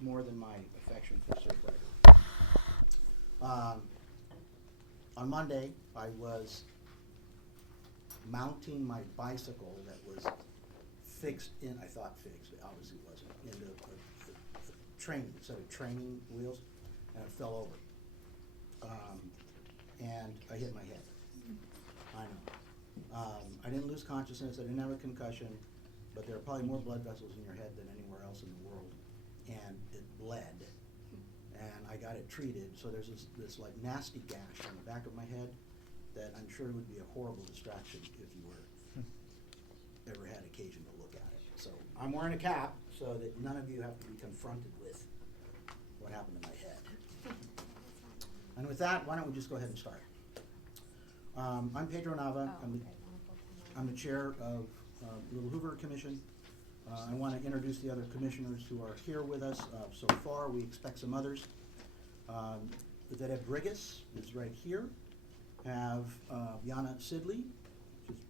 more than my affection for Surf Rider. On Monday, I was mounting my bicycle that was fixed in, I thought fixed, it obviously wasn't, into a training, set of training wheels, and it fell over. And I hit my head. I know. I didn't lose consciousness, I didn't have a concussion, but there are probably more blood vessels in your head than anywhere else in the world, and it bled. And I got it treated, so there's this like nasty gash on the back of my head that I'm sure would be a horrible distraction if you ever had occasion to look at it. So I'm wearing a cap so that none of you have to be confronted with what happened to my head. And with that, why don't we just go ahead and start? I'm Pedro Nava. I'm the chair of Little Hoover Commission. I want to introduce the other commissioners who are here with us. So far, we expect some others. Vedette Brigas is right here. Have Yana Sidley, just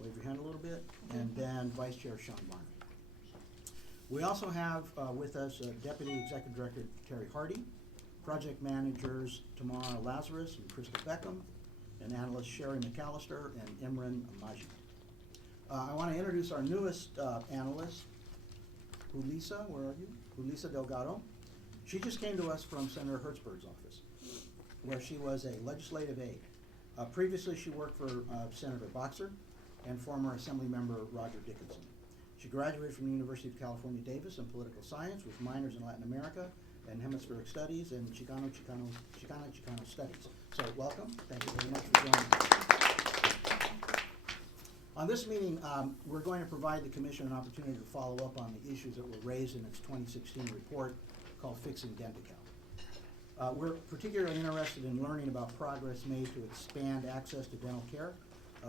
wave your hand a little bit, and then Vice Chair Sean Barney. We also have with us Deputy Executive Director Terry Hardy, Project Managers Tamara Lazarus and Crystal Beckham, and Analyst Sherry McAllister and Imran Amaji. I want to introduce our newest analyst, Julissa, where are you? Julissa Delgado. She just came to us from Senator Hertzberg's office, where she was a legislative aide. Previously, she worked for Senator Boxer and former Assembly Member Roger Dickinson. She graduated from the University of California, Davis in political science with minors in Latin America and hemispheric studies and Chicano studies. So welcome. Thank you very much for joining us. On this meeting, we're going to provide the Commission an opportunity to follow up on the issues that were raised in its 2016 report called Fixing Dentical. We're particularly interested in learning about progress made to expand access to dental care,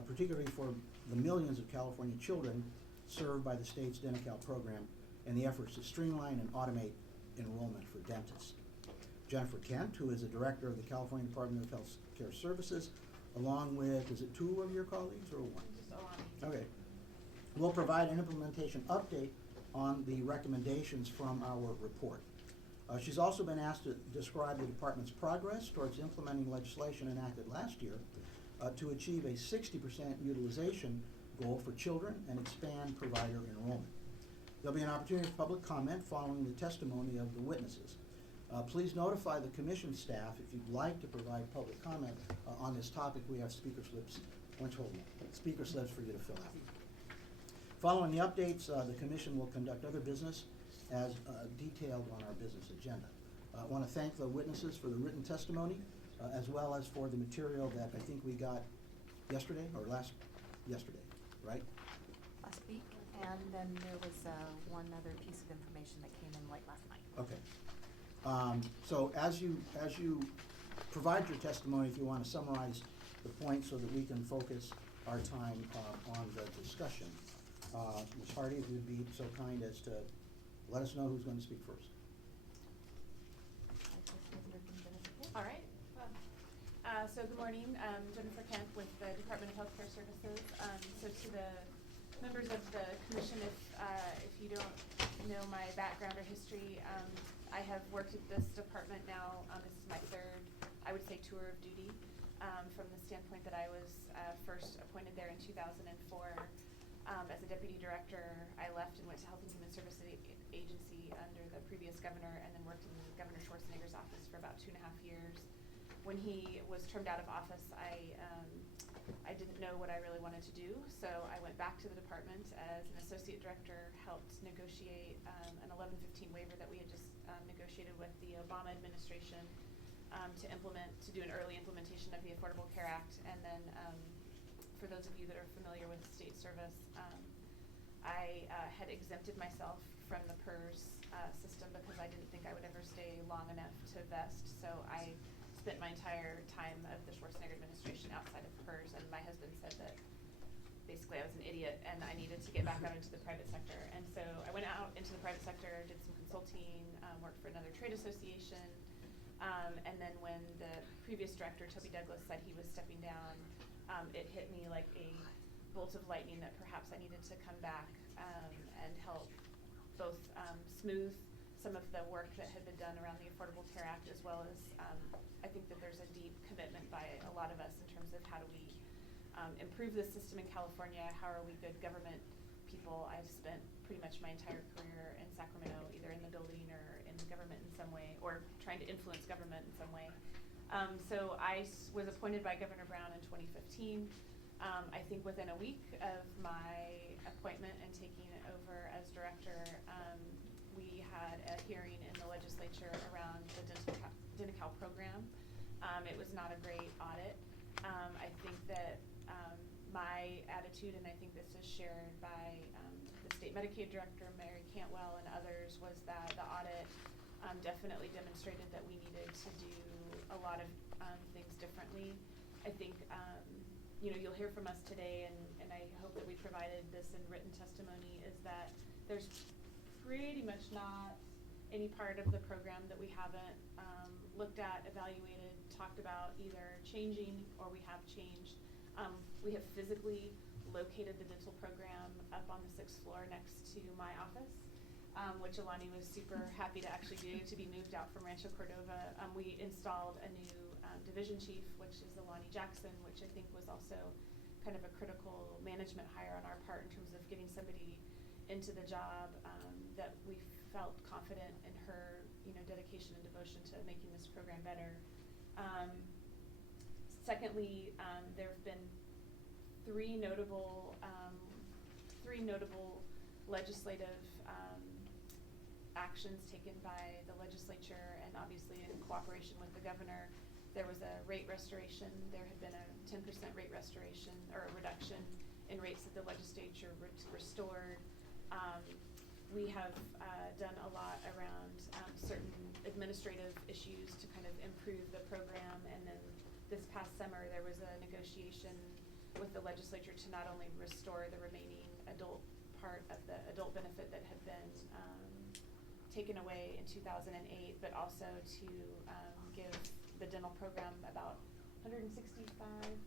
particularly for the millions of California children served by the state's Denti-Cal program and the efforts to streamline and automate enrollment for dentists. Jennifer Kent, who is the director of the California Department of Health Care Services, along with, is it two of your colleagues or one? Just Alani. Okay. Will provide an implementation update on the recommendations from our report. She's also been asked to describe the department's progress towards implementing legislation enacted last year to achieve a 60% utilization goal for children and expand provider enrollment. There'll be an opportunity for public comment following the testimony of the witnesses. Please notify the Commission staff if you'd like to provide public comment on this topic. We have speaker slips for you to fill out. Following the updates, the Commission will conduct other business as detailed on our business agenda. I want to thank the witnesses for the written testimony, as well as for the material that I think we got yesterday, right? Last week, and then there was one other piece of information that came in late last night. Okay. So as you provide your testimony, if you want to summarize the points so that we can focus our time on the discussion. Ms. Hardy, if you'd be so kind as to let us know who's going to speak first. All right. So good morning, Jennifer Kemp with the Department of Healthcare Services. So to the members of the commission, if you don't know my background or history, I have worked at this department now. This is my third, I would say, tour of duty from the standpoint that I was first appointed there in 2004 as a deputy director. I left and went to Health and Human Services Agency under the previous governor, and then worked in Governor Schwarzenegger's office for about 2.5 years. When he was termed out of office, I didn't know what I really wanted to do, so I went back to the department as an associate director, helped negotiate an 1115 waiver that we had just negotiated with the Obama administration to do an early implementation of the Affordable Care Act. And then for those of you that are familiar with state service, I had exempted myself from the PERS system because I didn't think I would ever stay long enough to vest, so I spent my entire time of the Schwarzenegger administration outside of PERS, and my husband said that basically I was an idiot and I needed to get back out into the private sector. And so I went out into the private sector, did some consulting, worked for another trade association, and then when the previous director, Toby Douglas, said he was stepping down, it hit me like a bolt of lightning that perhaps I needed to come back and help both smooth some of the work that had been done around the Affordable Care Act, as well as I think that there's a deep commitment by a lot of us in terms of how do we improve the system in California, how are we good government people. I've spent pretty much my entire career in Sacramento, either in the building or in government in some way, or trying to influence government in some way. So I was appointed by Governor Brown in 2015. I think within a week of my appointment and taking it over as director, we had a hearing in the legislature around the DentaCal program. It was not a great audit. I think that my attitude, and I think this is shared by the state Medicaid director, Mary Cantwell, and others, was that the audit definitely demonstrated that we needed to do a lot of things differently. I think you'll hear from us today, and I hope that we provided this in written testimony, is that there's pretty much not any part of the program that we haven't looked at, evaluated, talked about either changing or we have changed. We have physically located the dental program up on the 6th floor next to my office, which Alani was super happy to actually do, to be moved out from Rancho Cordova. We installed a new division chief, which is Alani Jackson, which I think was also kind of a critical management hire on our part in terms of getting somebody into the job that we felt confident in her, dedication and devotion to making this program better. Secondly, there have been three notable legislative actions taken by the legislature, and obviously in cooperation with the governor. There was a rate restoration. There had been a 10% rate restoration, or a reduction in rates that the legislature restored. We have done a lot around certain administrative issues to kind of improve the program, and then this past summer there was a negotiation with the legislature to not only restore the remaining adult part of the adult benefit that had been taken away in 2008, but also to give the dental program about $165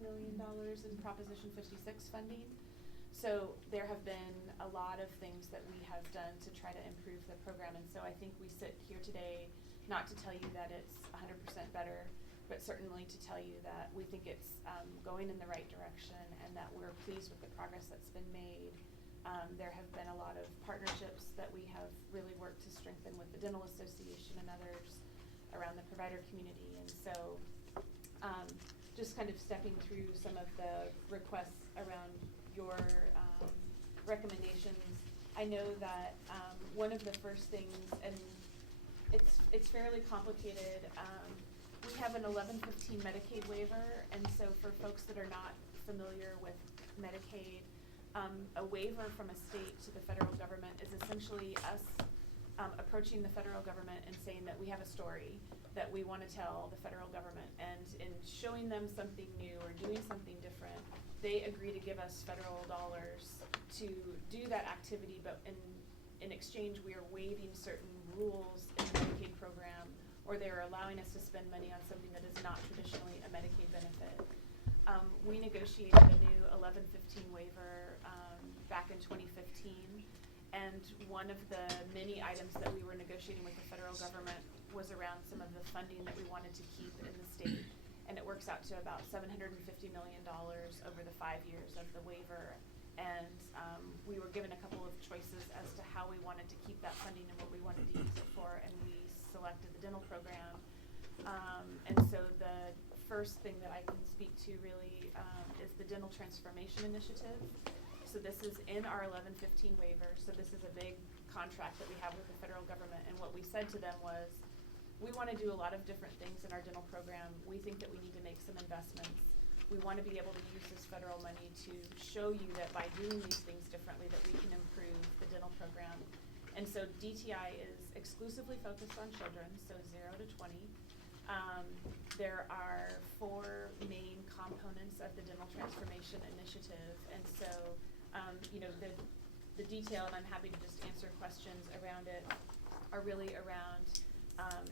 million in Proposition 56 funding. So there have been a lot of things that we have done to try to improve the program, and so I think we sit here today not to tell you that it's 100% better, but certainly to tell you that we think it's going in the right direction and that we're pleased with the progress that's been made. There have been a lot of partnerships that we have really worked to strengthen with the Dental Association and others around the provider community, and so just kind of stepping through some of the requests around your recommendations. I know that one of the first things, and it's fairly complicated, we have an 1115 Medicaid waiver, and so for folks that are not familiar with Medicaid, a waiver from a state to the federal government is essentially us approaching the federal government and saying that we have a story that we want to tell the federal government, and in showing them something new or doing something different, they agree to give us federal dollars to do that activity, but in exchange we are waiving certain rules in the Medicaid program, or they're allowing us to spend money on something that is not traditionally a Medicaid benefit. We negotiated a new 1115 waiver back in 2015, and one of the many items that we were negotiating with the federal government was around some of the funding that we wanted to keep in the state, and it works out to about $750 million over the 5 years of the waiver, and we were given a couple of choices as to how we wanted to keep that funding and what we wanted to use it for, and we selected the dental program. And so the first thing that I can speak to really is the Dental Transformation Initiative. So this is in our 1115 waiver. So this is a big contract that we have with the federal government. And what we said to them was, we want to do a lot of different things in our dental program. We think that we need to make some investments. We want to be able to use this federal money to show you that by doing these things differently that we can improve the dental program. And so DTI is exclusively focused on children, so 0 to 20. There are 4 main components of the Dental Transformation Initiative, and so the detail, and I'm happy to just answer questions around it, are really around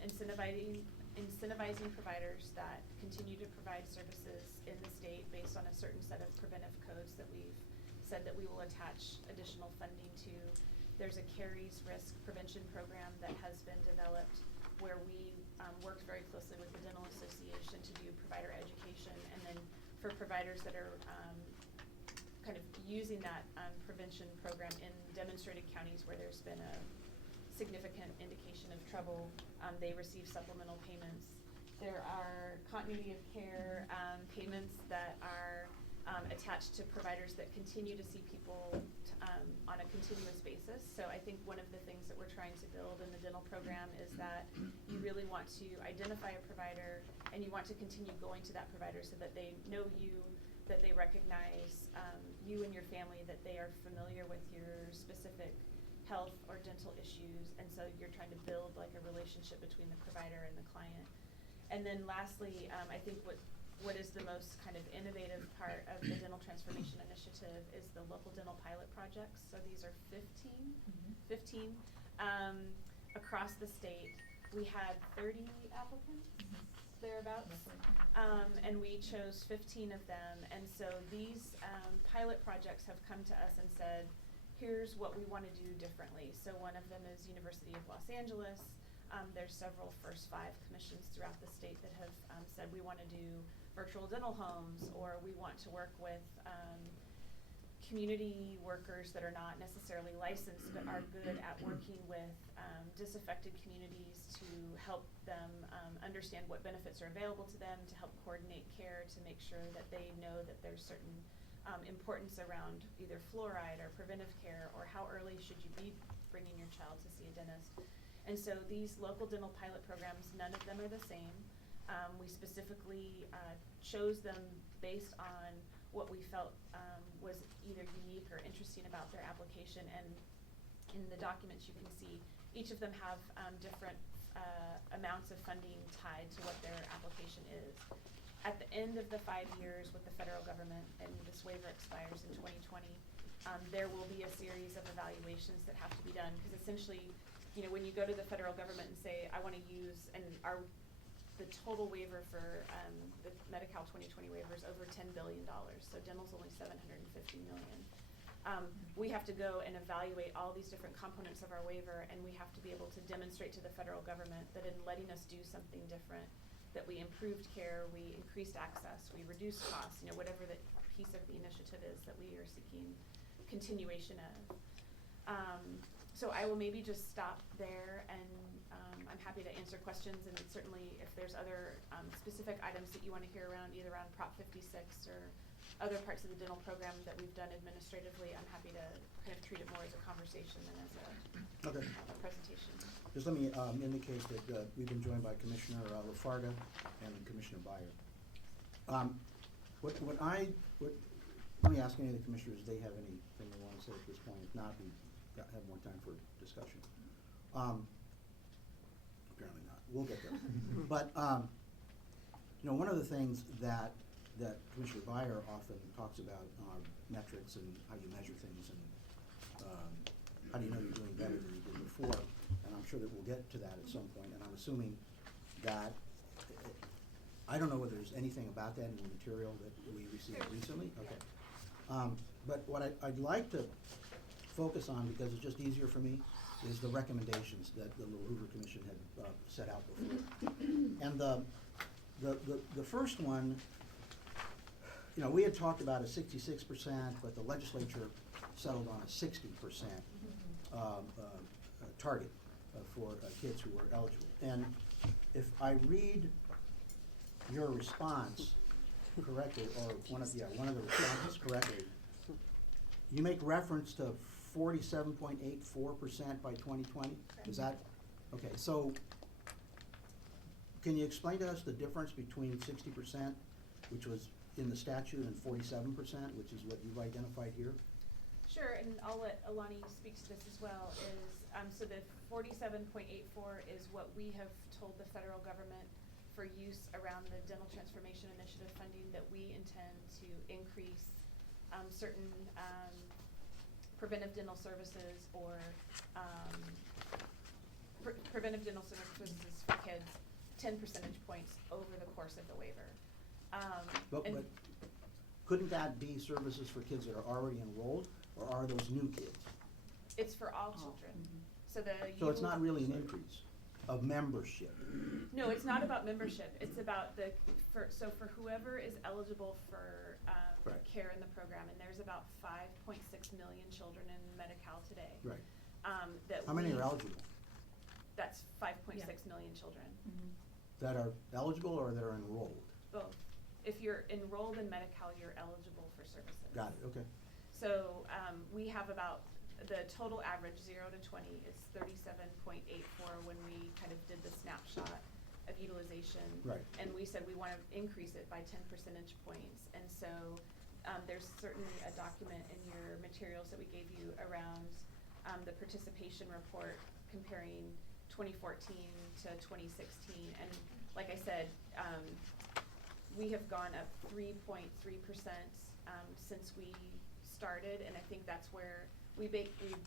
incentivizing providers that continue to provide services in the state based on a certain set of preventive codes that we've said that we will attach additional funding to. there's a caries risk prevention program that has been developed where we worked very closely with the Dental Association to do provider education, and then for providers that are kind of using that prevention program in demonstrated counties where there's been a significant indication of trouble, they receive supplemental payments. There are continuity of care payments that are attached to providers that continue to see people on a continuous basis. So I think one of the things that we're trying to build in the dental program is that you really want to identify a provider and you want to continue going to that provider so that they know you, that they recognize you and your family, that they are familiar with your specific health or dental issues, and so you're trying to build like a relationship between the provider and the client. And then lastly, I think what is the most kind of innovative part of the Dental Transformation Initiative is the local dental pilot projects. So these are 15 across the state. We had 30 applicants, thereabouts, and we chose 15 of them. And so these pilot projects have come to us and said, here's what we want to do differently. So one of them is University of Los Angeles. There's several First 5 commissions throughout the state that have said we want to do virtual dental homes, or we want to work with community workers that are not necessarily licensed but are good at working with disaffected communities to help them understand what benefits are available to them, to help coordinate care, to make sure that they know that there's certain importance around either fluoride or preventive care, or how early should you be bringing your child to see a dentist. And so these local dental pilot programs, none of them are the same. We specifically chose them based on what we felt was either unique or interesting about their application. And in the documents you can see, each of them have different amounts of funding tied to what their application is. At the end of the 5 years with the federal government, and this waiver expires in 2020, there will be a series of evaluations that have to be done, because essentially, you know, when you go to the federal government and say, I want to use, and the total waiver for the Medi-Cal 2020 waiver is over $10 billion, so dental's only $750 million. We have to go and evaluate all these different components of our waiver, and we have to be able to demonstrate to the federal government that in letting us do something different, that we improved care, we increased access, we reduced costs, you know, whatever the piece of the initiative is that we are seeking continuation of. So I will maybe just stop there, and I'm happy to answer questions, and certainly if there's other specific items that you want to hear around, either around Prop 56 or other parts of the dental program that we've done administratively, I'm happy to kind of treat it more as a conversation than as a presentation. Just let me indicate that we've been joined by Commissioner LaFarga and Commissioner Byer. Let me ask any of the commissioners if they have anything they want to say at this point. If not, we have more time for discussion. Apparently not. We'll get there. But you know, one of the things that Commissioner Byer often talks about are metrics and how you measure things, and how do you know you're doing better than you did before. And I'm sure that we'll get to that at some point, and I'm assuming that, I don't know whether there's anything about that in the material that we received recently. Okay. But what I'd like to focus on, because it's just easier for me, is the recommendations that the Little Hoover Commission had set out before. And the first one, you know, we had talked about a 66%, but the legislature settled on a 60% target for kids who were eligible. And if I read your response correctly, or one of the responses correctly, you make reference to 47.84% by 2020. Is that okay? So, can you explain to us the difference between 60%, which was in the statute, and 47%, which is what you've identified here? Sure, and I'll let Alani speak to this as well. So the 47.84 is what we have told the federal government for use around the Dental Transformation Initiative funding, that we intend to increase certain preventive dental services or preventive dental services for kids 10 percentage points over the course of the waiver. But couldn't that be services for kids that are already enrolled, or are those new kids? It's for all Oh. children. Mhm. So So it's not really an increase of membership. No, it's not about membership. It's about for whoever is eligible for Right. care in the program, and there's about 5.6 million children in Medi-Cal today. Right. That How many we- are eligible? That's 5.6 million children. Mhm. That are eligible or that are enrolled? Both. If you're enrolled in Medi-Cal, you're eligible for services. Got it, okay. So we have about, the total average 0 to 20 is 37.84 when we kind of did the snapshot of utilization. Right. And we said we want to increase it by 10 percentage points. And so there's certainly a document in your materials that we gave you around the participation report comparing 2014 to 2016. And like I said, we have gone up 3.3% since we started, and I think that's where we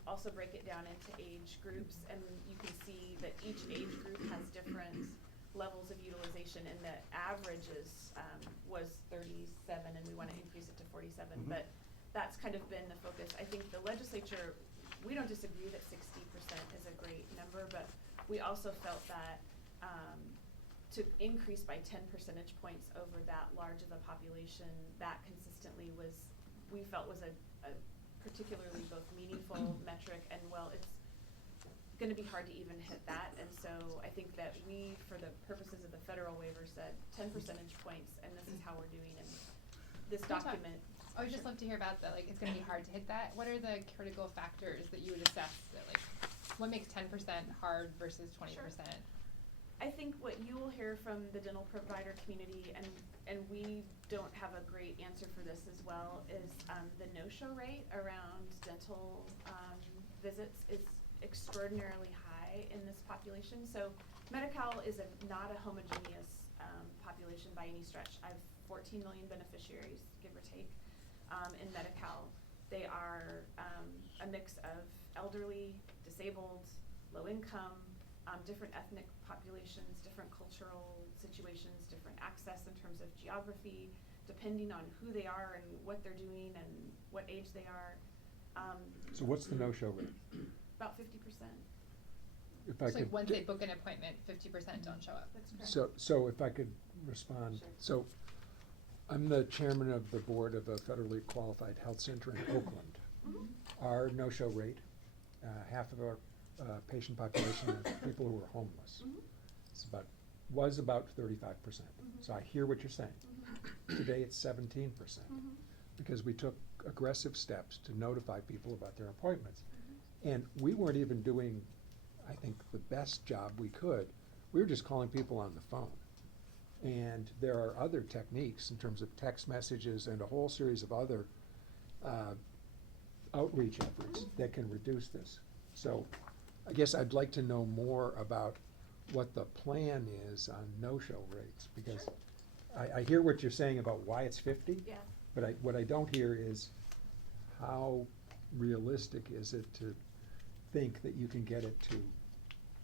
also break it down into age groups, and you can see that each age group has different levels of utilization, and the average was 37, and we want to increase it to 47. Mhm. But that's kind of been the focus. I think the legislature, we don't disagree that 60% is a great number, but we also felt that to increase by 10 percentage points over that large of a population, that consistently we felt was a particularly both meaningful metric, and it's gonna be hard to even hit that. And so I think that we, for the purposes of the federal waiver, said 10 percentage points, and this is how we're doing in this Can you talk- document. I would just love to hear about that, like, it's gonna be hard to hit that. What are the critical factors that you would assess that, like, what makes 10% hard versus 20%? I think what you will hear from the dental provider community, and we don't have a great answer for this as well, is the no-show rate around dental visits is extraordinarily high in this population. So Medi-Cal is not a homogeneous population by any stretch. I have 14 million beneficiaries, give or take, in Medi-Cal. They are a mix of elderly, disabled, low income, different ethnic populations, different cultural situations, different access in terms of geography, depending on who they are and what they're doing and what age they are. So what's the no-show rate? About 50%. If I So like could once they book an appointment, 50% don't show up. That's correct. So if I could respond. Sure. So I'm the chairman of the board of a federally qualified health center in Oakland. Mhm. Our no-show rate, half of our patient population are people who are homeless. Mhm. Was about 35%. Mhm. So I hear what you're saying. Mhm. Today it's 17%. Mhm. Because we took aggressive steps to notify people about their appointments. Mhm. And we weren't even doing, I think, the best job we could. We were just calling people on the phone. And there are other techniques in terms of text messages and a whole series of other outreach efforts that can reduce this. So I guess I'd like to know more about what the plan is on no-show rates, because Sure. I hear what you're saying about why it's 50. Yeah. But what I don't hear is how realistic is it to think that you can get it to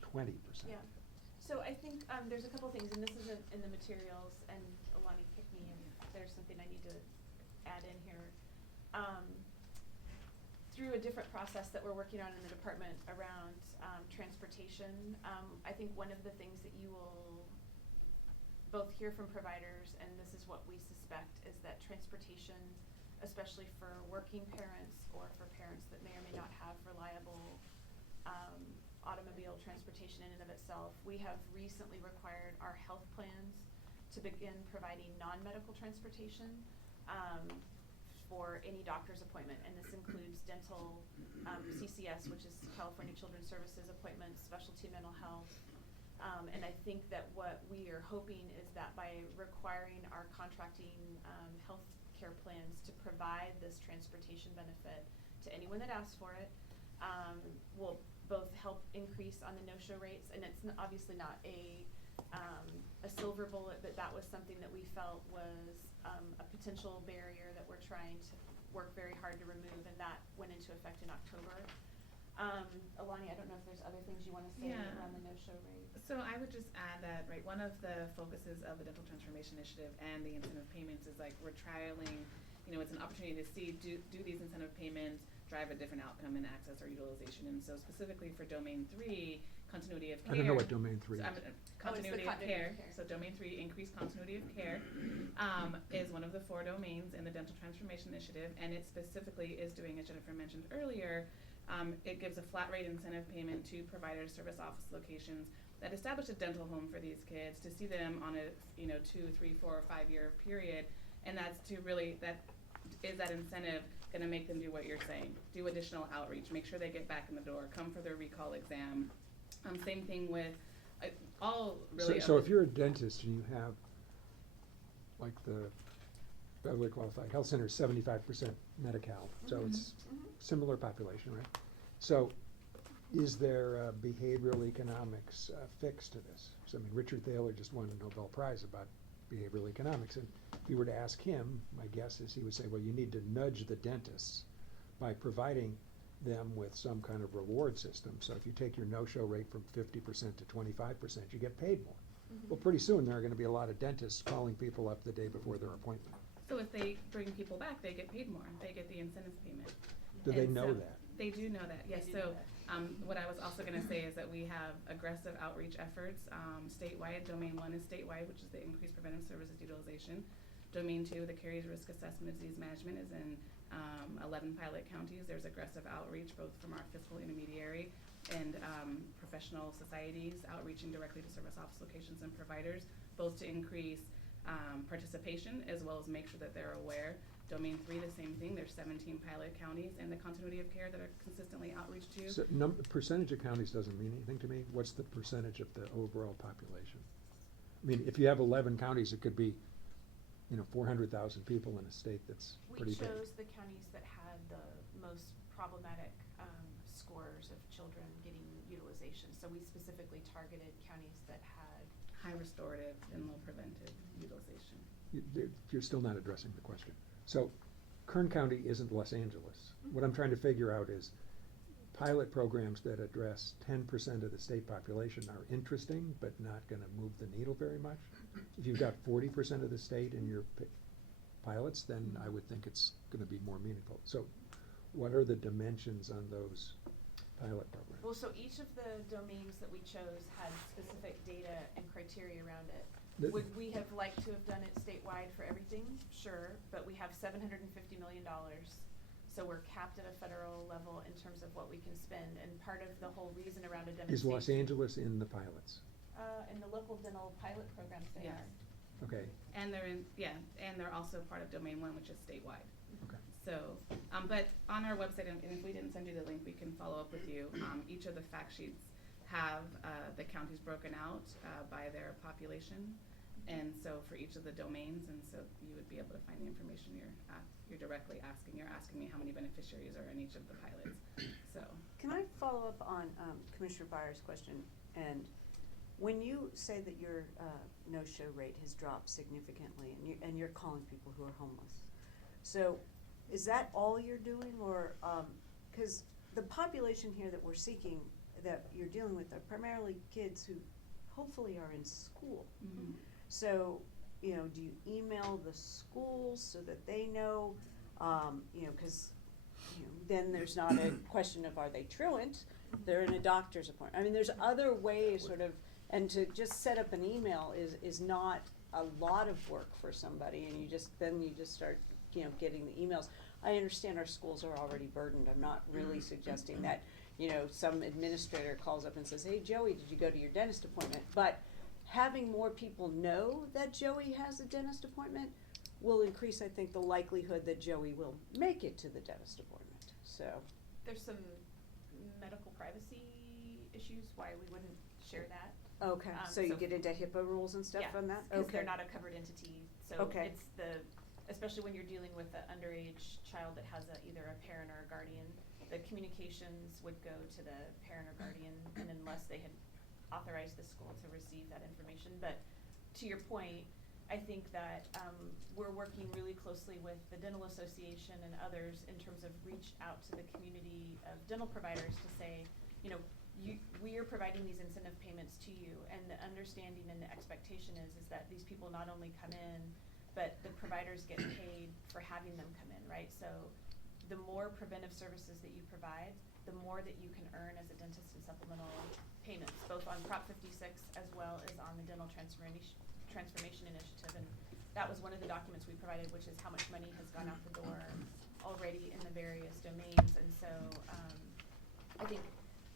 20%? Yeah. So I think there's a couple things, and this isn't in the materials, and Alani, kick me if there's something I need to add in here. Through a different process that we're working on in the department around transportation, I think one of the things that you will both hear from providers, and this is what we suspect, is that transportation, especially for working parents or for parents that may or may not have reliable automobile transportation in and of itself, we have recently required our health plans to begin providing non-medical transportation for any doctor's appointment, and this includes dental, CCS, which is California Children's Services appointments, specialty mental health. And I think that what we are hoping is that by requiring our contracting health care plans to provide this transportation benefit to anyone that asks for it, will both help increase on the no-show rates. And it's obviously not a silver bullet, but that was something that we felt was a potential barrier that we're trying to work very hard to remove, and that went into effect in October. Alani, I don't know if there's other things you want to say Yeah. around the no-show rate. So I would just add that, right, one of the focuses of the Dental Transformation Initiative and the incentive payments is like we're trialing, it's an opportunity to see, do these incentive payments drive a different outcome in access or utilization. And so specifically for domain 3, continuity of care. I don't know what domain 3 is. Continuity of continuity care. of care. So domain 3, increased continuity of care, is one of the 4 domains in the Dental Transformation Initiative, and it specifically is doing, as Jennifer mentioned earlier, it gives a flat rate incentive payment to provider service office locations that establish a dental home for these kids to see them on a 2, 3, 4, or 5 year period, and that's to really that incentive going to make them do what you're saying, do additional outreach, make sure they get back in the door, come for their recall exam. Same thing with all really. So if you're a dentist and you have, like the federally qualified health center, 75% Medi-Cal, so it's similar population, right? So is there behavioral economics fix to this? So I mean, Richard Thaler just won a Nobel Prize about behavioral economics, and if you were to ask him, my guess is he would say, well, you need to nudge the dentists by providing them with some kind of reward system. So if you take your no-show rate from 50% to 25%, you get paid more. Well, pretty soon there are going to be a lot of dentists calling people up the day before their appointment. So if they bring people back, they get paid more. They get the incentive payment. Do they And know so that? They do know that, yes. They do know So that. what I was also going to say is that we have aggressive outreach efforts statewide. Domain 1 is statewide, which is the increased preventive services utilization. Domain 2, the Caries Risk Assessment of Disease Management, is in 11 pilot counties. There's aggressive outreach both from our fiscal intermediary and professional societies outreaching directly to service office locations and providers, both to increase participation as well as make sure that they're aware. Domain 3, the same thing. There's 17 pilot counties in the continuity of care that are consistently outreach to. So percentage of counties doesn't mean anything to me. What's the percentage of the overall population? I mean, if you have 11 counties, it could be 400,000 people in a state that's pretty We big. chose the counties that had the most problematic scores of children getting utilization. So we specifically targeted counties that had. High restorative and low preventive utilization. You're still not addressing the question. So Kern County isn't Los Angeles. What I'm trying to figure out is pilot programs that address 10% of the state population are interesting, but not going to move the needle very much. If you've got 40% of the state in your pilots, then I would think it's going to be more meaningful. So what are the dimensions on those pilot programs? Well, so each of the domains that we chose had specific data and criteria around it. Would we have liked to have done it statewide for everything? Sure, but we have $750 million. So we're capped at a federal level in terms of what we can spend. And part of the whole reason around a Is demonstration. Los Angeles in the pilots? In the local dental pilot programs they Yes. are. Okay. And they're also part of Domain 1, which is statewide. Okay. So, but on our website, and if we didn't send you the link, we can follow up with you. Each of the fact sheets have the counties broken out by their population, and so for each of the domains, and so you would be able to find the information you're directly asking. You're asking me how many beneficiaries are in each of the pilots. So. Can I follow up on Commissioner Byers' question? And when you say that your no-show rate has dropped significantly, and you're calling people who are homeless, so is that all you're doing, or because the population here that we're seeking, that you're dealing with, are primarily kids who hopefully are in school. Mm-hmm. So, do you email the schools so that they know, because then there's not a question of are they truant, they're in a doctor's appointment. I mean, there's other ways sort of, and to just set up an email is not a lot of work for somebody, and you just start getting the emails. I understand our schools are already burdened. I'm not really suggesting that, some administrator calls up and says, hey, Joey, did you go to your dentist appointment? But having more people know that Joey has a dentist appointment will increase, I think, the likelihood that Joey will make it to the dentist appointment. So. There's some medical privacy issues why we wouldn't share that. Okay, so you get into HIPAA rules and stuff on that? Because Okay. they're not a covered entity. So Okay. it's especially when you're dealing with an underage child that has either a parent or a guardian, the communications would go to the parent or guardian, and unless they had authorized the school to receive that information. But to your point, I think that we're working really closely with the Dental Association and others in terms of reach out to the community of dental providers to say, we are providing these incentive payments to you, and the understanding and the expectation is that these people not only come in, but the providers get paid for having them come in, right? So the more preventive services that you provide, the more that you can earn as a dentist in supplemental payments, both on Prop 56 as well as on the dental transformation initiative. And that was one of the documents we provided, which is how much money has gone out the door already in the various domains. And so I think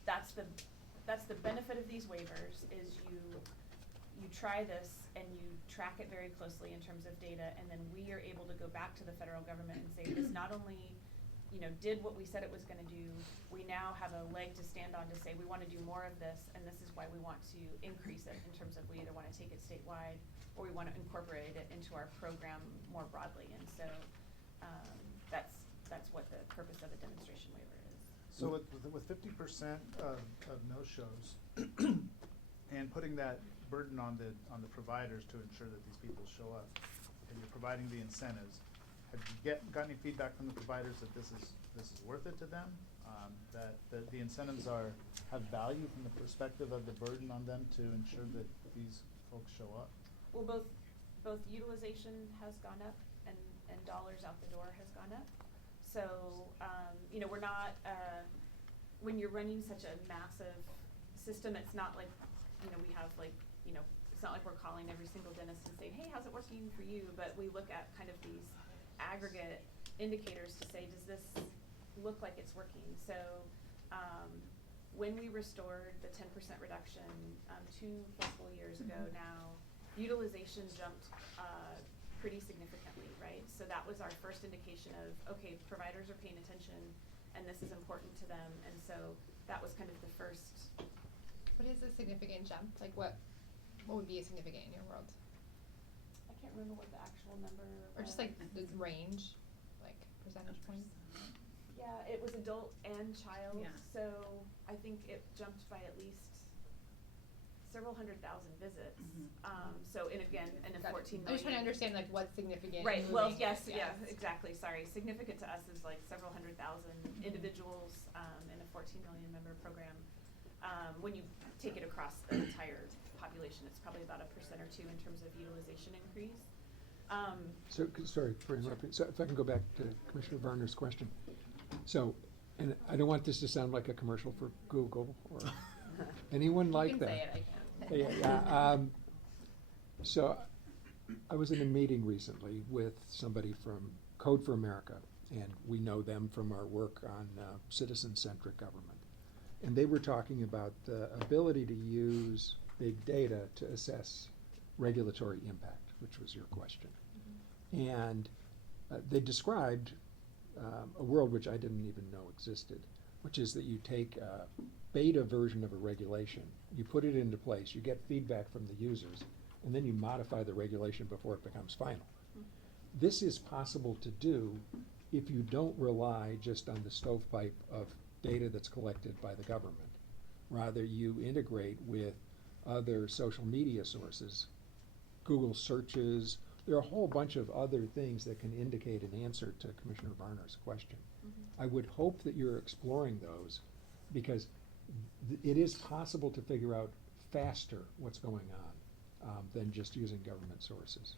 that's the benefit of these waivers is you try this and you track it very closely in terms of data, and then we are able to go back to the federal government and say this not only did what we said it was going to do, we now have a leg to stand on to say we want to do more of this, and this is why we want to increase it in terms of we either want to take it statewide or we want to incorporate it into our program more broadly. And so that's what the purpose of a demonstration waiver is. So with 50% of no-shows and putting that burden on the providers to ensure that these people show up, and you're providing the incentives, have you got any feedback from the providers that this is worth it to them? That the incentives have value from the perspective of the burden on them to ensure that these folks show up? Well, both utilization has gone up and dollars out the door has gone up. So, we're not, when you're running such a massive system, it's not like, we have it's not like we're calling every single dentist and saying, hey, how's it working for you? But we look at kind of these aggregate indicators to say, does this look like it's working? So, when we restored the 10% reduction 2 fiscal years ago now, utilization jumped pretty significantly, right? So that was our first indication of, okay, providers are paying attention and this is important to them. And so that was kind of the first. What is a significant jump? Like what would be a significant in your world? I can't remember what the actual number Or just like the range, like percentage points? Yeah, it was adult and child. Yeah. So I think it jumped by at least several 100,000 visits. So in a 14 million. I'm just trying to understand like what's significant. Right. in Well, moving yes, it, yeah, exactly. Sorry. Significant to us is like several 100,000 individuals in a 14 million member program. When you take it across the entire population, it's probably about 1% or 2% in terms of utilization increase. Sorry for interrupting. So if I can go back to Commissioner Varner's question. So, and I don't want this to sound like a commercial for Google or anyone like you can that. say it, I can. Yeah. So I was in a meeting recently with somebody from Code for America, and we know them from our work on citizen-centric government. And they were talking about the ability to use big data to assess regulatory impact, which was your question. And they described a world which I didn't even know existed, which is that you take a beta version of a regulation, you put it into place, you get feedback from the users, and then you modify the regulation before it becomes final. This is possible to do if you don't rely just on the stovepipe of data that's collected by the government. Rather, you integrate with other social media sources, Google searches. There are a whole bunch of other things that can indicate an answer to Commissioner Varner's question. I would hope that you're exploring those, because it is possible to figure out faster what's going on than just using government sources.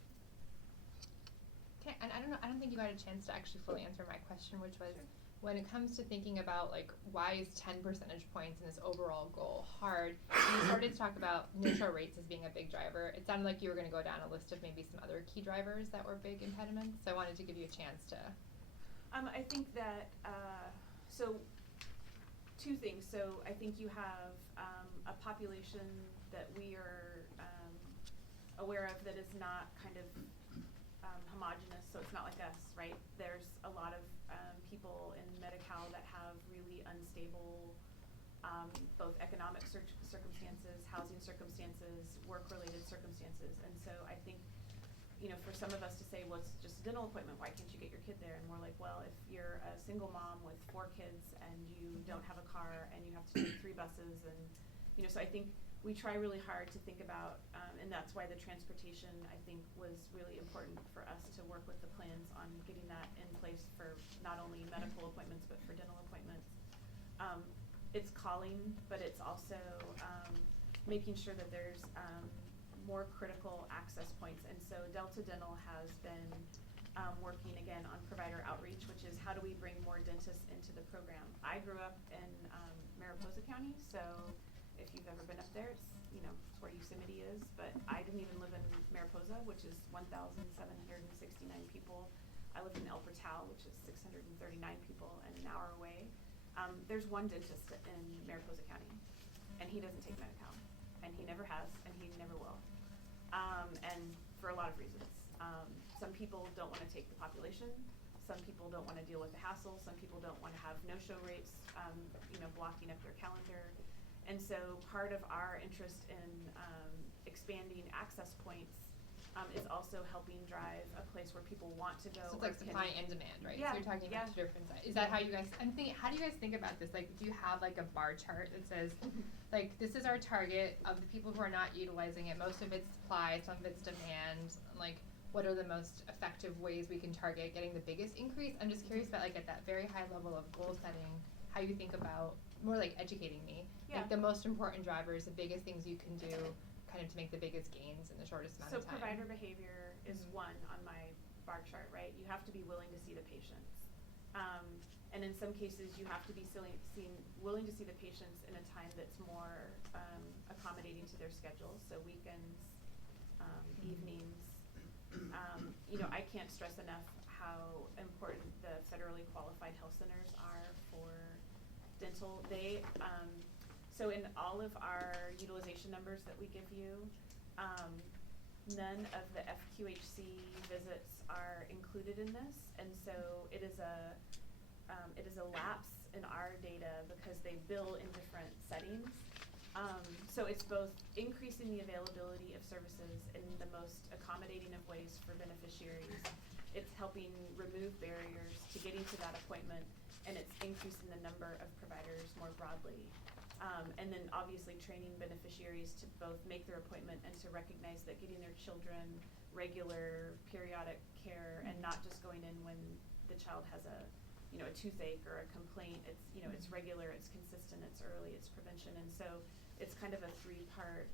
Okay, and I don't think you got a chance to actually fully answer my question, which was, when it comes to thinking about like why is 10 percentage points in this overall goal hard, you started to talk about no-show rates as being a big driver. It sounded like you were going to go down a list of maybe some other key drivers that were big impediments. So I wanted to give you a chance to. I think that so 2 things. So I think you have a population that we are aware of that is not kind of homogenous, so it's not like us, right? There's a lot of people in Medi-Cal that have really unstable both economic circumstances, housing circumstances, work-related circumstances. And so I think, for some of us to say, well, it's just a dental appointment, why can't you get your kid there? And we're like, well, if you're a single mom with 4 kids and you don't have a car and you have to take 3 buses and, so I think we try really hard to think about, and that's why the transportation, I think, was really important for us to work with the plans on getting that in place for not only medical appointments, but for dental appointments. It's calling, but it's also making sure that there's more critical access points. And so Delta Dental has been working again on provider outreach, which is how do we bring more dentists into the program. I grew up in Mariposa County, so if you've ever been up there, it's, you know, it's where Yosemite is, but I didn't even live in Mariposa, which is 1,769 people. I live in El Portal, which is 639 people and an hour away. There's one dentist in Mariposa County, and he doesn't take Medi-Cal, and he never has, and he never will. And for a lot of reasons. Some people don't want to take the population. Some people don't want to deal with the hassle. Some people don't want to have no-show rates, you know, blocking up their calendar. And so part of our interest in expanding access points is also helping drive a place where people want to go. So it's like supply and demand, right? Yeah, So you're talking yeah. about two different sides. Is that how you guys, I'm thinking, how do you guys think about this? Like, do you have like a bar chart that says, like, this is our target of the people who are not utilizing it. Most of it's supply, some of it's demand. Like, what are the most effective ways we can target getting the biggest increase? I'm just curious about, like, at that very high level of goal setting, how you think about, more like educating me, Yeah. like the most important drivers, the biggest things you can do kind of to make the biggest gains in the shortest amount of time. So provider behavior is one on my bar chart, right? You have to be willing to see the patients. And in some cases, you have to be willing to see the patients in a time that's more accommodating to their schedules, so weekends, evenings. You know, I can't stress enough how important the federally qualified health centers are for dental. They, so in all of our utilization numbers that we give you, none of the FQHC visits are included in this, and so it is a lapse in our data because they bill in different settings. So it's both increasing the availability of services in the most accommodating of ways for beneficiaries. It's helping remove barriers to getting to that appointment, and it's increasing the number of providers more broadly. And then obviously training beneficiaries to both make their appointment and to recognize that getting their children regular periodic care and not just going in when the child has a toothache or a complaint. It's, you know, it's regular, it's consistent, it's early, it's prevention. And so it's kind of a three-part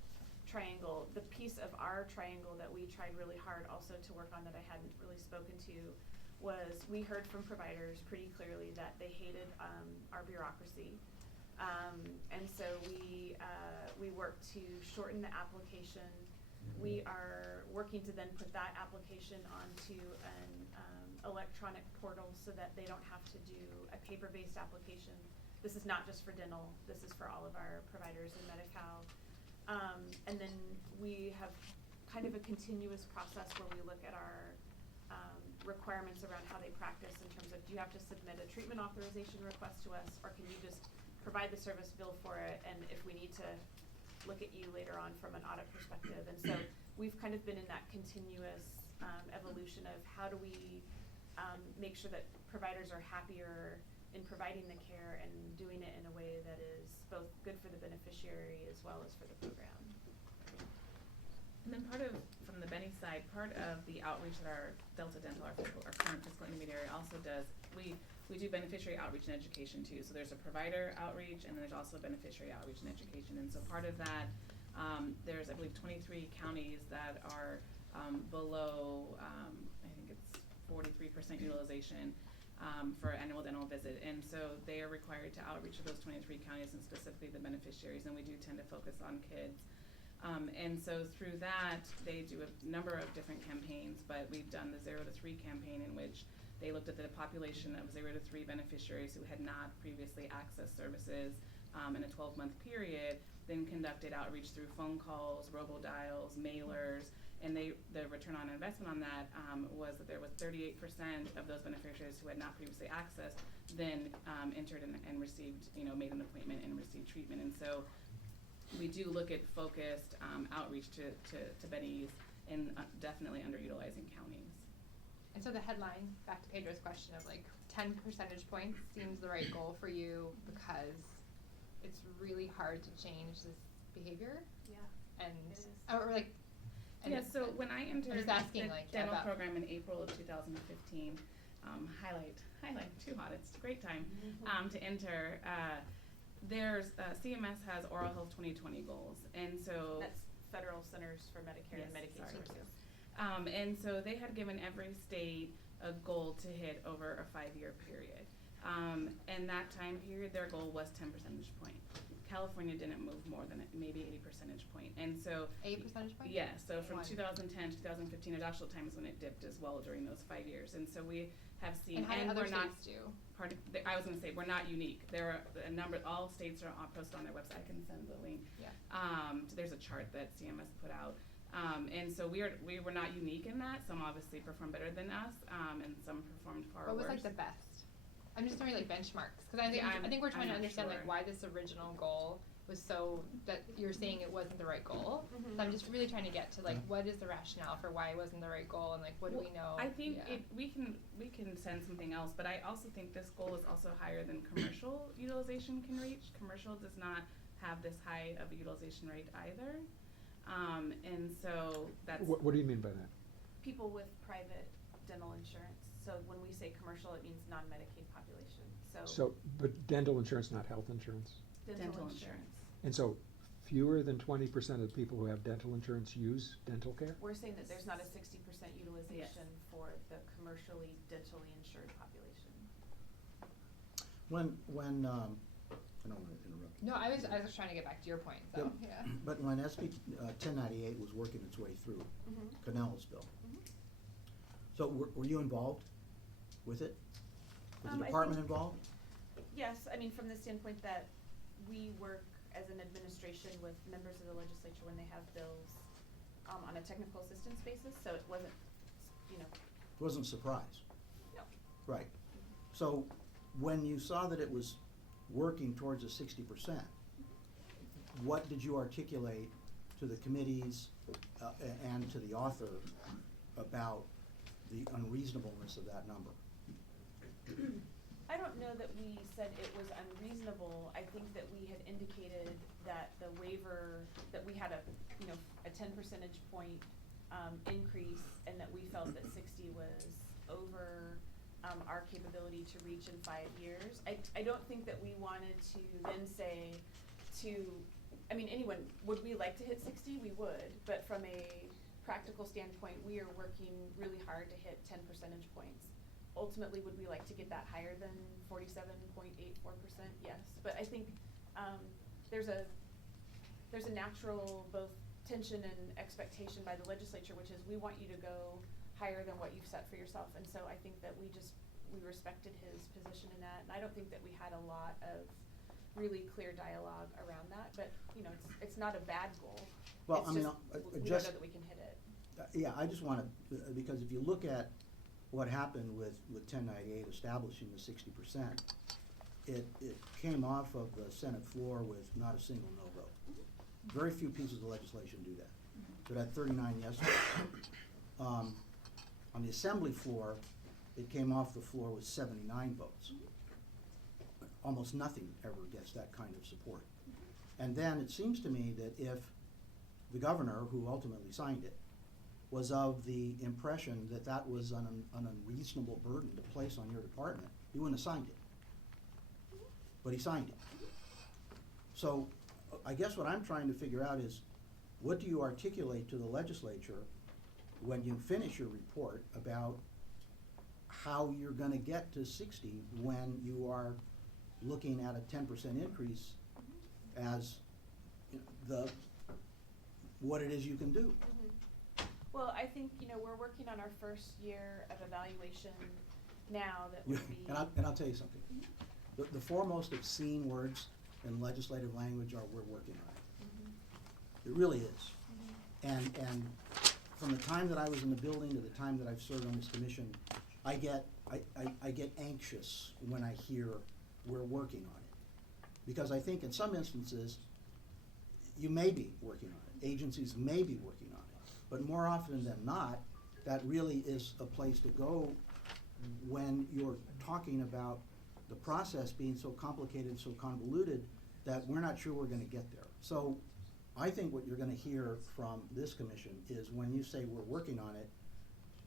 triangle. The piece of our triangle that we tried really hard also to work on that I hadn't really spoken to was we heard from providers pretty clearly that they hated our bureaucracy. And so we worked to shorten the application. We are working to then put that application onto an electronic portal so that they don't have to do a paper-based application. This is not just for dental, this is for all of our providers in Medi-Cal. And then we have kind of a continuous process where we look at our requirements around how they practice in terms of, do you have to submit a treatment authorization request to us, or can you just provide the service, bill for it, and if we need to look at you later on from an audit perspective. And so we've kind of been in that continuous evolution of how do we make sure that providers are happier in providing the care and doing it in a way that is both good for the beneficiary as well as for the program. And then from the Benny side, part of the outreach that our Delta Dental, our current fiscal intermediary, also does, we do beneficiary outreach and education too. So there's a provider outreach, and then there's also beneficiary outreach and education. And so part of that, there's, I believe, 23 counties that are below, I think it's 43% utilization for annual dental visit. And so they are required to outreach to those 23 counties and specifically the beneficiaries, and we do tend to focus on kids. And so through that, they do a number of different campaigns, but we've done the 0 to 3 campaign in which they looked at the population of 0 to 3 beneficiaries who had not previously accessed services in a 12-month period, then conducted outreach through phone calls, robodials, mailers, and the return on investment on that was that there was 38% of those beneficiaries who had not previously accessed then entered and received, made an appointment and received treatment. And so we do look at focused outreach to Benny's in definitely underutilizing counties. And so the headline, back to Pedro's question of like 10 percentage points seems the right goal for you because it's really hard to change this behavior. Yeah. And it is. or like and Yeah, so when I entered just asking, the like, dental about- program in April of 2015, highlight too hot, it's a great time to enter. There's CMS has Oral Health 2020 goals, and so That's Federal Centers for Medicare and Medicaid sorry. Services. And so they had given every state a goal to hit over a 5-year period. And that time period, their goal was 10 percentage point. California didn't move more than maybe 8 percentage point. And so 8 percentage points? yeah, so from One. 2010 to 2015, it actual time is when it dipped as well during those 5 years. And so we have seen, And how did other we're not, states do? I was gonna say, we're not unique. There are a number, all states are posted on their website. I can send the link. Yeah. There's a chart that CMS put out. And so we were not unique in that. Some obviously performed better than us, and some performed far What was worse. like the best? I'm just throwing like benchmarks, because I think, Yeah, I think we're trying I'm to not understand like sure. why this original goal was so, that you're saying it wasn't the right goal. Mhm. So I'm just really trying to get to like, what is the rationale for why it wasn't the right goal, and like, what do we know? I think Yeah. we can send something else, but I also think this goal is also higher than commercial utilization can reach. Commercial does not have this high of a utilization rate either, and so that's What do you mean by that? People with private dental insurance. So when we say commercial, it means non-Medicaid population. So, but dental insurance, not health insurance? dental insurance. And so fewer than 20% of the people who have dental insurance use dental care? We're saying that there's not a 60% utilization for the commercially dentally insured population. When, I don't wanna interrupt. No, I was trying to get back to your point, so, Yep. yeah. But when SB 1098 was working its way through Canel's bill, so were you involved with it? Was the I department think- involved? Yes, I mean, from the standpoint that we work as an administration with members of the legislature when they have bills on a technical assistance basis, so it wasn't, you know, Wasn't a surprise? no. Right. So when you saw that it was working towards a 60%, what did you articulate to the committees and to the author about the unreasonableness of that number? I don't know that we said it was unreasonable. I think that we had indicated that the waiver, that we had a 10 percentage point increase, and that we felt that 60 was over our capability to reach in 5 years. I don't think that we wanted to then say I mean, anyone, would we like to hit 60? We would, but from a practical standpoint, we are working really hard to hit 10 percentage points. Ultimately, would we like to get that higher than 47.84%? Yes, but I think there's a natural both tension and expectation by the legislature, which is we want you to go higher than what you've set for yourself, and so I think that we respected his position in that, and I don't think that we had a lot of really clear dialogue around that, but it's not a bad goal. Well, It's I mean, just, we don't just- know that we can hit it. Yeah, I just wanna, because if you look at what happened with 1098 establishing the 60%, it came off of the Senate floor with not a single no vote. Very few pieces of legislation do that. So it had 39 yes votes. On the Assembly floor, it came off the floor with 79 votes. Almost nothing ever gets that kind of support. And then it seems to me that if the governor, who ultimately signed it, was of the impression that that was an unreasonable burden to place on your department, he wouldn't have signed it. But he signed it. So I guess what I'm trying to figure out is, what do you articulate to the legislature when you finish your report about how you're gonna get to 60 when you are looking at a 10% increase as what it is you can do? Well, I think, we're working on our first year of evaluation now that would be. And I'll tell you something. The foremost obscene words in legislative language are "we're working on it." It really is. And from the time that I was in the building to the time that I've served on this commission, I get anxious when I hear "we're working on it." Because I think in some instances, you may be working on it. Agencies may be working on it. But more often than not, that really is a place to go when you're talking about the process being so complicated, so convoluted, that we're not sure we're gonna get there. So I think what you're gonna hear from this commission is when you say we're working on it,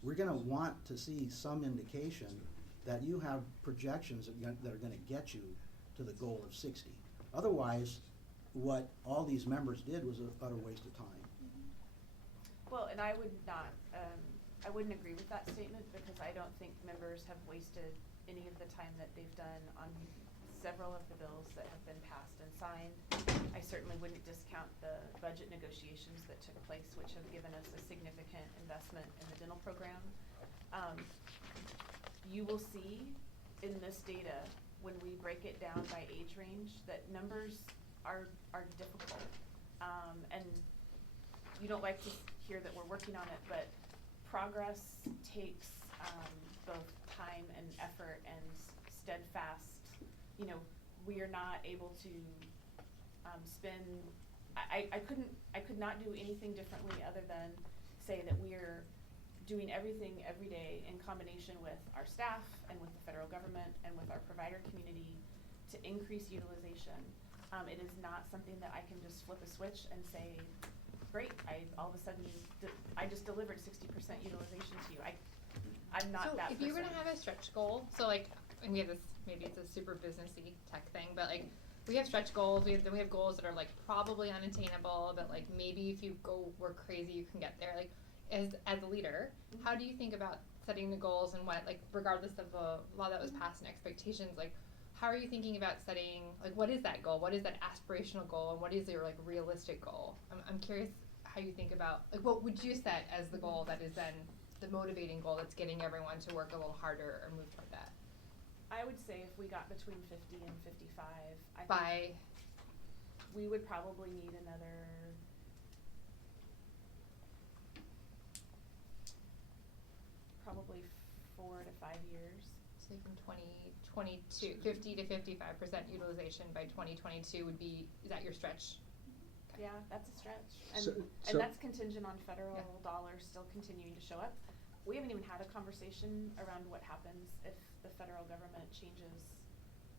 we're gonna want to see some indication that you have projections that are gonna get you to the goal of 60. Otherwise, what all these members did was an utter waste of time. Well, and I I wouldn't agree with that statement because I don't think members have wasted any of the time that they've done on several of the bills that have been passed and signed. I certainly wouldn't discount the budget negotiations that took place, which have given us a significant investment in the dental program. You will see in this data, when we break it down by age range, that numbers are difficult. And you don't like to hear that we're working on it, but progress takes both time and effort and steadfast. You know, we are not able to spend. I could not do anything differently other than say that we are doing everything every day in combination with our staff and with the federal government and with our provider community to increase utilization. It is not something that I can just flip a switch and say, great, all of a sudden, I just delivered 60% utilization to you. I'm not that person. So if you were to have a stretch goal, so like, and we have this, maybe it's a super businessy tech thing, but like, we have stretch goals, then we have goals that are like probably unattainable, but like maybe if you go work crazy, you can get there. Like, as a leader, how do you think about setting the goals and what, like, regardless of the law that was passed and expectations, like, how are you thinking about setting, like, what is that goal? What is that aspirational goal? And what is your, like, realistic goal? I'm curious how you think about, like, what would you set as the goal that is then the motivating goal that's getting everyone to work a little harder or move toward that? I would say if we got between 50 and 55, I By? think we would probably need another probably 4 to 5 years. So from 2022, 50 to 55% utilization by 2022 would be, is that your stretch? Okay. Yeah, that's a stretch. And, So- and so- that's contingent on federal Yeah. dollars still continuing to show up. We haven't even had a conversation around what happens if the federal government changes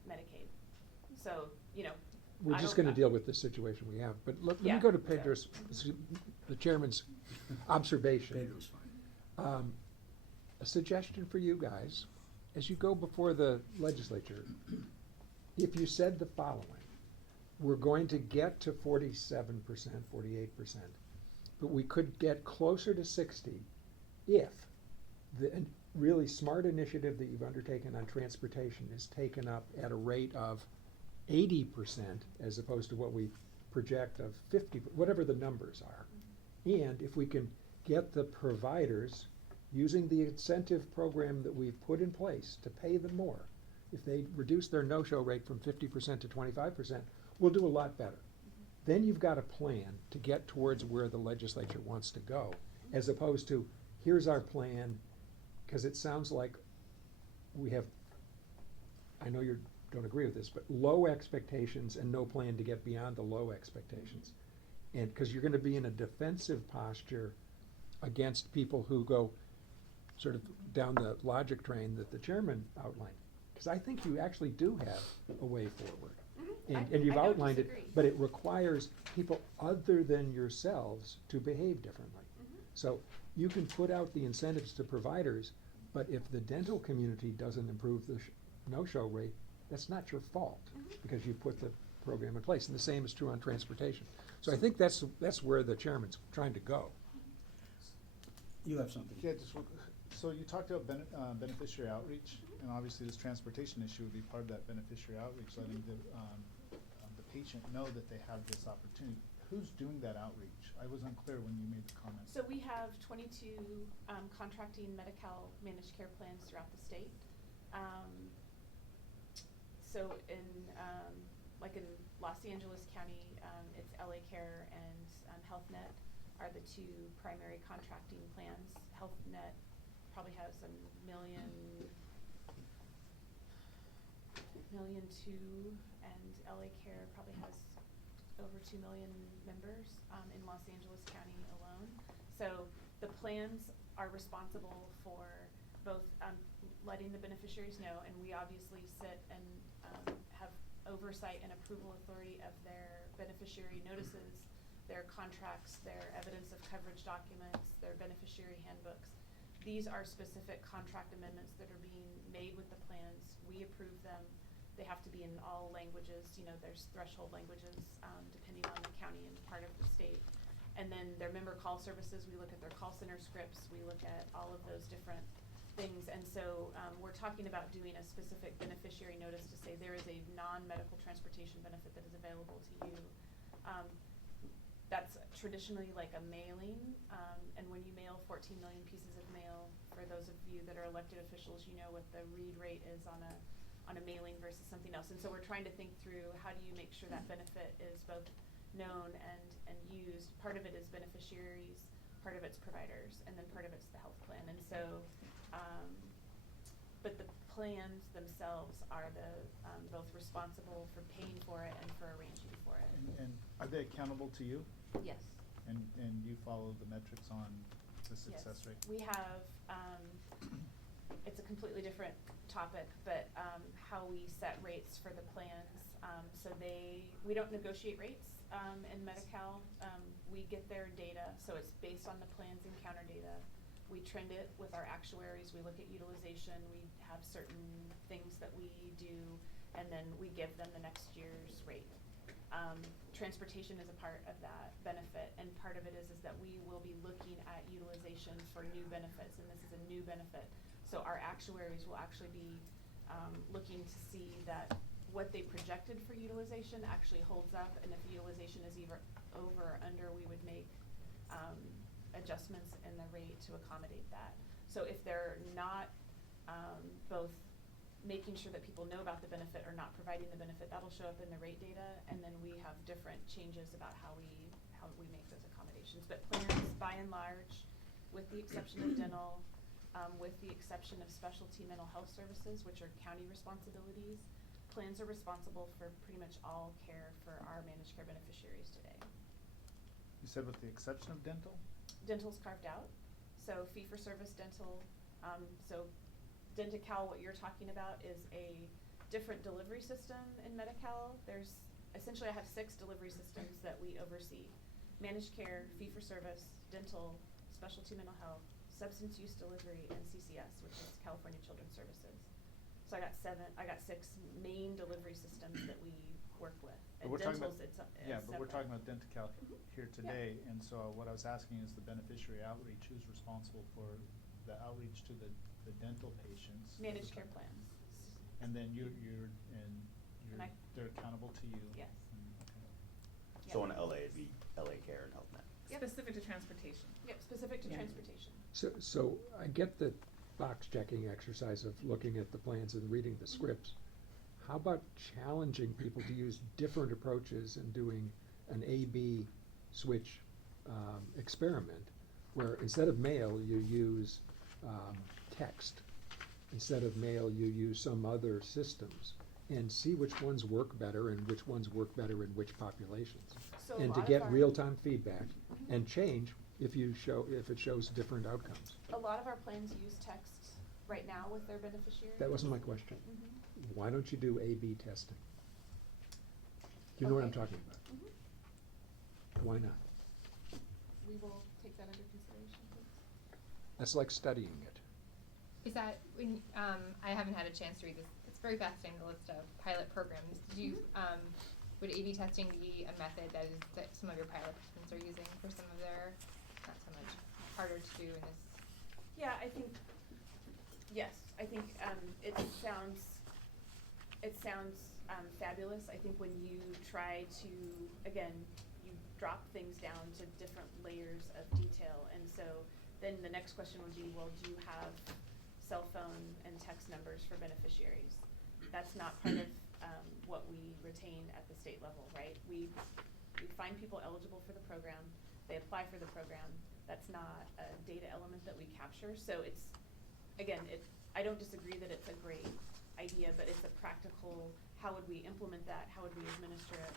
Medicaid. So, you know, We're I just don't- gonna deal with the situation we have, but let Yeah, me go to so- Pedro's, the chairman's observation. Pedro's fine. A suggestion for you guys, as you go before the legislature, if you said the following: we're going to get to 47%, 48%, but we could get closer to 60 if the really smart initiative that you've undertaken on transportation is taken up at a rate of 80% as opposed to what we project of 50, whatever the numbers are. And if we can get the providers using the incentive program that we've put in place to pay them more, if they reduce their no-show rate from 50% to 25%, we'll do a lot better. Then you've got a plan to get towards where the legislature wants to go, as opposed to, here's our plan, because it sounds like we have, I know you don't agree with this, but low expectations and no plan to get beyond the low expectations. And because you're going to be in a defensive posture against people who go sort of down the logic train that the chairman outlined. Because I think you actually do have a way forward. And you've I don't outlined it, disagree. but it requires people other than yourselves to behave differently. So you can put out the incentives to providers, but if the dental community doesn't improve the no-show rate, that's not your fault, because you put the program in place. And the same is true on transportation. So I think that's where the chairman's trying to go. You have something. Yeah, so you talked about beneficiary outreach, and obviously this transportation issue would be part of that beneficiary outreach, letting the patient know that they have this opportunity. Who's doing that outreach? I was unclear when you made the comment. So we have 22 contracting Medi-Cal managed care plans throughout the state. So in, like in Los Angeles County, it's LA Care and HealthNet are the two primary contracting plans. HealthNet probably has 1.2 million, and LA Care probably has over 2 million members in Los Angeles County alone. So the plans are responsible for both letting the beneficiaries know, and we obviously sit and have oversight and approval authority of their beneficiary notices, their contracts, their evidence of coverage documents, their beneficiary handbooks. These are specific contract amendments that are being made with the plans. We approve them. They have to be in all languages. You know, there's threshold languages depending on the county and part of the state. And then their member call services, we look at their call center scripts, we look at all of those different things. And so we're talking about doing a specific beneficiary notice to say there is a non-medical transportation benefit that is available to you. That's traditionally like a mailing, and when you mail 14 million pieces of mail, for those of you that are elected officials, you know what the read rate is on a mailing versus something else. And so we're trying to think through how do you make sure that benefit is both known and used. Part of it is beneficiaries, part of it's providers, and then part of it's the health plan. And so, but the plans themselves are the both responsible for paying for it and for arranging for it. And are they accountable to you? Yes. And you follow the metrics on the success Yes. rate? We have, it's a completely different topic, but how we set rates for the plans. So we don't negotiate rates in Medi-Cal. We get their data, so it's based on the plans and counter data. We trend it with our actuaries. We look at utilization. We have certain things that we do, and then we give them the next year's rate. Transportation is a part of that benefit, and part of it is that we will be looking at utilization for new benefits, and this is a new benefit. So our actuaries will actually be looking to see that what they projected for utilization actually holds up, and if utilization is either over or under, we would make adjustments in the rate to accommodate that. So if they're not both making sure that people know about the benefit or not providing the benefit, that'll show up in the rate data, and then we have different changes about how we make those accommodations. But plans, by and large, with the exception of dental, with the exception of specialty mental health services, which are county responsibilities, plans are responsible for pretty much all care for our managed care beneficiaries today. You said with the exception of dental? Dental's carved out, so fee-for-service dental, so Denti-Cal, what you're talking about, is a different delivery system in Medi-Cal. There's, essentially I have 6 delivery systems that we oversee. Managed care, fee-for-service, dental, specialty mental health, substance use delivery, and CCS, which is California Children's Services. So I got 6 main delivery systems that we work with. And But we're talking dental's about, it's yeah, but we're separate. talking about Denti-Cal here today, and so what I was asking is the beneficiary outreach, who's responsible for the outreach to the dental patients? Managed care plans. And then And I- they're accountable to you? Yes. Okay. So in LA, it'd be LA Care and Health Net. Yep. Specific to transportation. Yep, specific to Yeah. transportation. So I get the box checking exercise of looking at the plans and reading the scripts. How about challenging people to use different approaches and doing an A/B switch experiment, where instead of mail, you use text. Instead of mail, you use some other systems, and see which ones work better and which ones work better in which populations. So a And to lot of get our- real-time feedback and change if it shows different outcomes. A lot of our plans use text right now with their beneficiaries. That wasn't my question. Mhm. Why don't you do A/B testing? Do you know what I'm Okay. talking about? Mhm. Why not? We will take that under consideration, please. That's like studying it. Is that when I haven't had a chance to read this? It's very fascinating, the list of pilot programs. Did you would A/B testing be a method that some of your pilot participants are using for some of their not so much harder to do in this? Yeah, I think, yes, I think it sounds fabulous. I think when you try to, again, you drop things down to different layers of detail, and so then the next question would be, well, do you have cell phone and text numbers for beneficiaries? That's not part of what we retain at the state level, right? We find people eligible for the program, they apply for the program. That's not a data element that we capture. So it's, again, I don't disagree that it's a great idea, but it's a practical, how would we implement that? How would we administer it?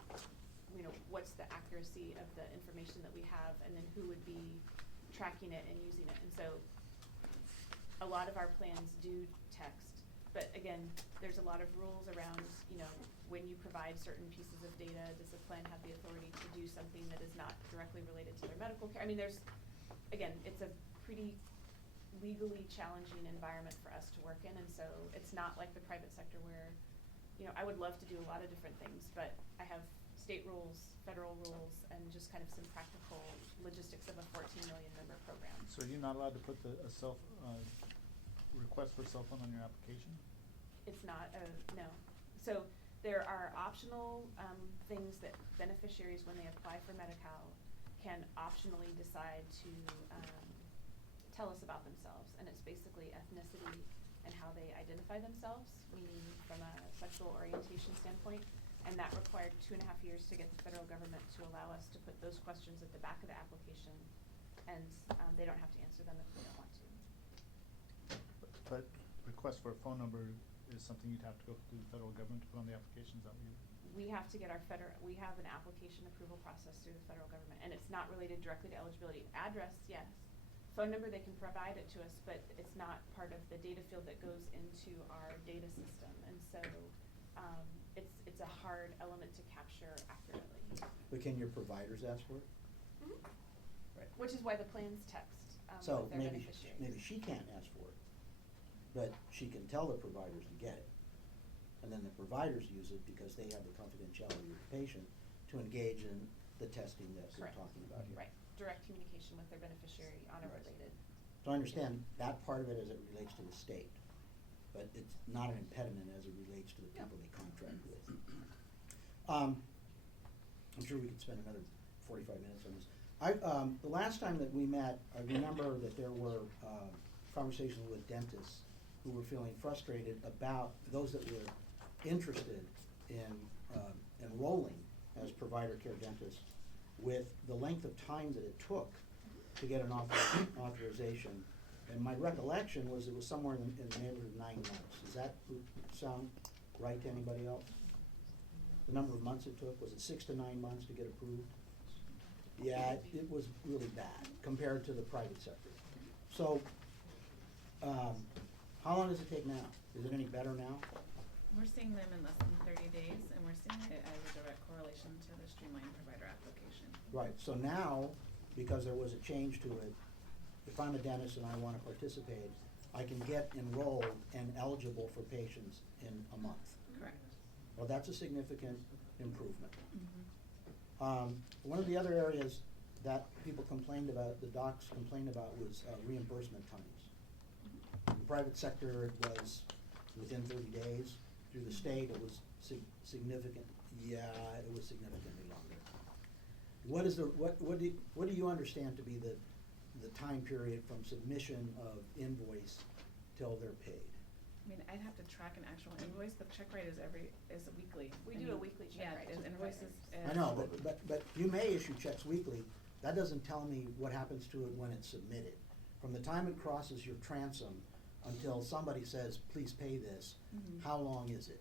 You know, what's the accuracy of the information that we have, and then who would be tracking it and using it? And so a lot of our plans do text, but again, there's a lot of rules around, you know, when you provide certain pieces of data, does the plan have the authority to do something that is not directly related to their medical care? I mean, again, it's a pretty legally challenging environment for us to work in, and so it's not like the private sector where, you know, I would love to do a lot of different things, but I have state rules, federal rules, and just kind of some practical logistics of a 14 million member program. So you're not allowed to put request for cell phone on your application? It's not, no. So there are optional things that beneficiaries, when they apply for Medi-Cal, can optionally decide to tell us about themselves. And it's basically ethnicity and how they identify themselves, meaning from a sexual orientation standpoint. And that required 2.5 years to get the federal government to allow us to put those questions at the back of the application. And they don't have to answer them if they don't want to. But request for a phone number is something you'd have to go through the federal government to put on the application, is that what you? We have to get we have an application approval process through the federal government, and it's not related directly to eligibility. Address, yes. Phone number, they can provide it to us, but it's not part of the data field that goes into our data system, and so it's a hard element to capture accurately. But can your providers ask for it? Mm-hmm. Right. Which is why the plans text So their maybe, beneficiaries. maybe she can't ask for it, but she can tell the providers to get it. And then the providers use it because they have the confidentiality of the patient to engage in the testing that we're Correct. talking about here. Right, direct communication with their beneficiary on a related. So I understand that part of it as it relates to the state, but it's not an impediment as it relates to the people they contract with. I'm sure we could spend another 45 minutes on this. The last time that we met, I remember that there were conversations with dentists who were feeling frustrated about those that were interested in enrolling as provider care dentists with the length of time that it took to get an authorization. And my recollection was it was somewhere in the neighborhood of 9 months. Does that sound right to anybody else? The number of months it took, was it 6 to 9 months to get approved? Yeah, it was really bad compared to the private sector. So, how long does it take now? Is it any better now? We're seeing them in less than 30 days, and we're seeing it as a direct correlation to the streamlined provider application. Right, so now, because there was a change to it, if I'm a dentist and I want to participate, I can get enrolled and eligible for patients in a month. Correct. Well, that's a significant improvement. Mm-hmm. One of the other areas that people complained about, the docs complained about, was reimbursement times. In the private sector, it was within 30 days. Through the state, it was significant. Yeah, it was significantly longer. What do you understand to be the time period from submission of invoice till they're paid? I mean, I'd have to track an actual invoice, but check rate is weekly. We do a weekly check rate Yeah, to invoices. providers. I know, but you may issue checks weekly. That doesn't tell me what happens to it when it's submitted. From the time it crosses your transom until somebody says, please pay this, Mhm. how long is it?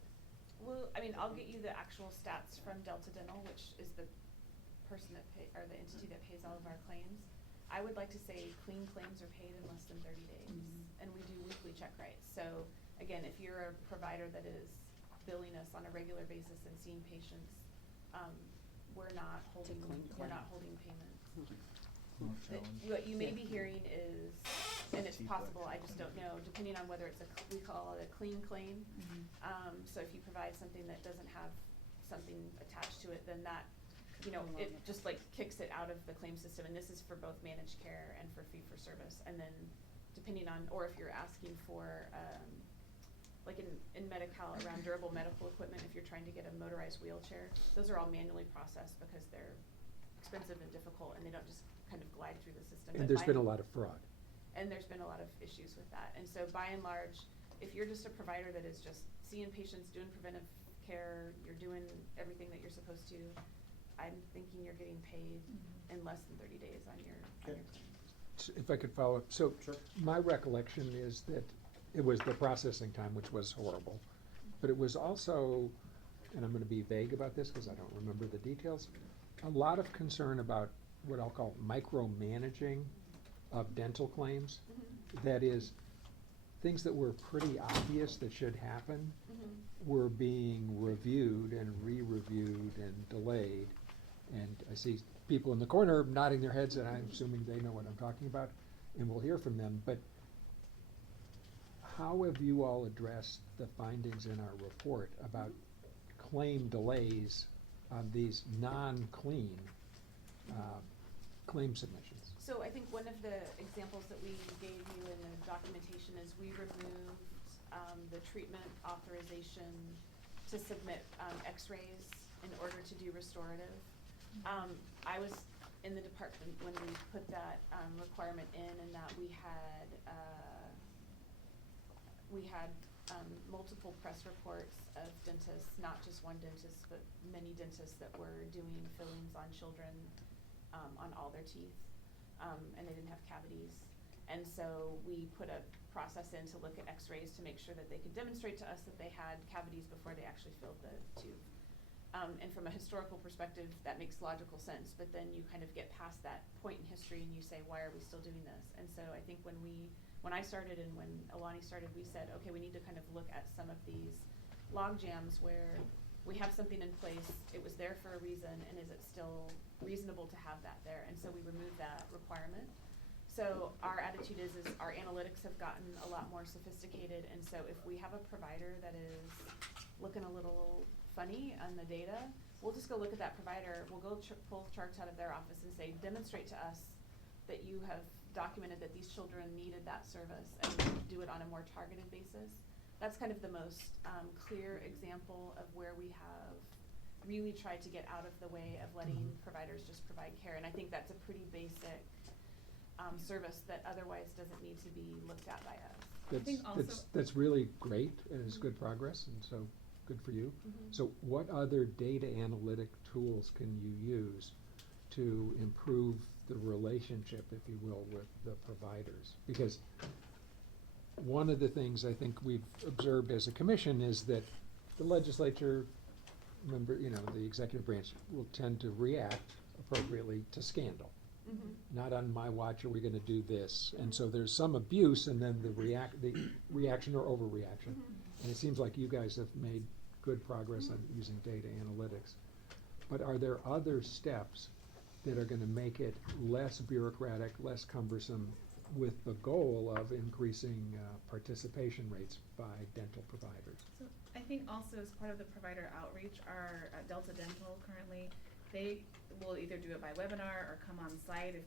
Well, I mean, I'll get you the actual stats from Delta Dental, which is the person that or the entity that pays all of our claims. I would like to say clean claims are paid in less than 30 days, Mhm. and we do weekly check rates. So again, if you're a provider that is billing us on a regular basis and seeing patients, we're not holding clean claim. payments. More That challenge. what you may be hearing is, and it's Cheaper. possible, I just don't know, depending on whether it's we call it a clean claim. Mhm. So if you provide something that doesn't have something attached to it, then that, Could you know, prolong it it. just like kicks it out of the claim system, and this is for both managed care and for fee-for-service. And then depending on, or if you're asking for, like in Medi-Cal around durable medical equipment, if you're trying to get a motorized wheelchair, those are all manually processed because they're expensive and difficult, and they don't just kind of glide through the system. And But there's by- been a lot of fraud. And there's been a lot of issues with that. And so by and large, if you're just a provider that is just seeing patients, doing preventive care, you're doing everything that you're supposed to, I'm thinking you're getting paid in less than 30 days on your Okay. claim. If I could follow up, so Sure. my recollection is that it was the processing time, which was horrible, but it was also, and I'm gonna be vague about this because I don't remember the details, a lot of concern about what I'll call micromanaging of dental claims. That is, things that were pretty obvious that should happen were being reviewed and re-reviewed and delayed. And I see people in the corner nodding their heads, and I'm assuming they know what I'm talking about, and we'll hear from them. But how have you all addressed the findings in our report about claim delays on these non-clean claim submissions? So I think one of the examples that we gave you in the documentation is we removed the treatment authorization to submit x-rays in order to do restorative. I was in the department when we put that requirement in, and that we had multiple press reports of dentists, not just one dentist, but many dentists that were doing fillings on children on all their teeth, and they didn't have cavities. And so we put a process in to look at x-rays to make sure that they could demonstrate to us that they had cavities before they actually filled the tube. And from a historical perspective, that makes logical sense, but then you kind of get past that point in history and you say, why are we still doing this? And so I think when I started and when Alani started, we said, okay, we need to kind of look at some of these log jams where we have something in place, it was there for a reason, and is it still reasonable to have that there? And so we removed that requirement. So our attitude is our analytics have gotten a lot more sophisticated, and so if we have a provider that is looking a little funny on the data, we'll just go look at that provider, we'll go pull charts out of their office and say, demonstrate to us that you have documented that these children needed that service, and do it on a more targeted basis. That's kind of the most clear example of where we have really tried to get out of the way of letting providers just provide care, and I think that's a pretty basic service that otherwise doesn't need to be looked at by us. think also- That's really great, and it's good progress, and so good for you. Mhm. So what other data analytic tools can you use to improve the relationship, if you will, with the providers? Because one of the things I think we've observed as a commission is that the legislature, the executive branch will tend to react appropriately to scandal. Not on my watch are we gonna do this, and so there's some abuse, and then the reaction or overreaction. And it seems like you guys have made good progress on using data analytics. But are there other steps that are gonna make it less bureaucratic, less cumbersome, with the goal of increasing participation rates by dental providers? So I think also as part of the provider outreach, our Delta Dental currently, they will either do it by webinar or come on site if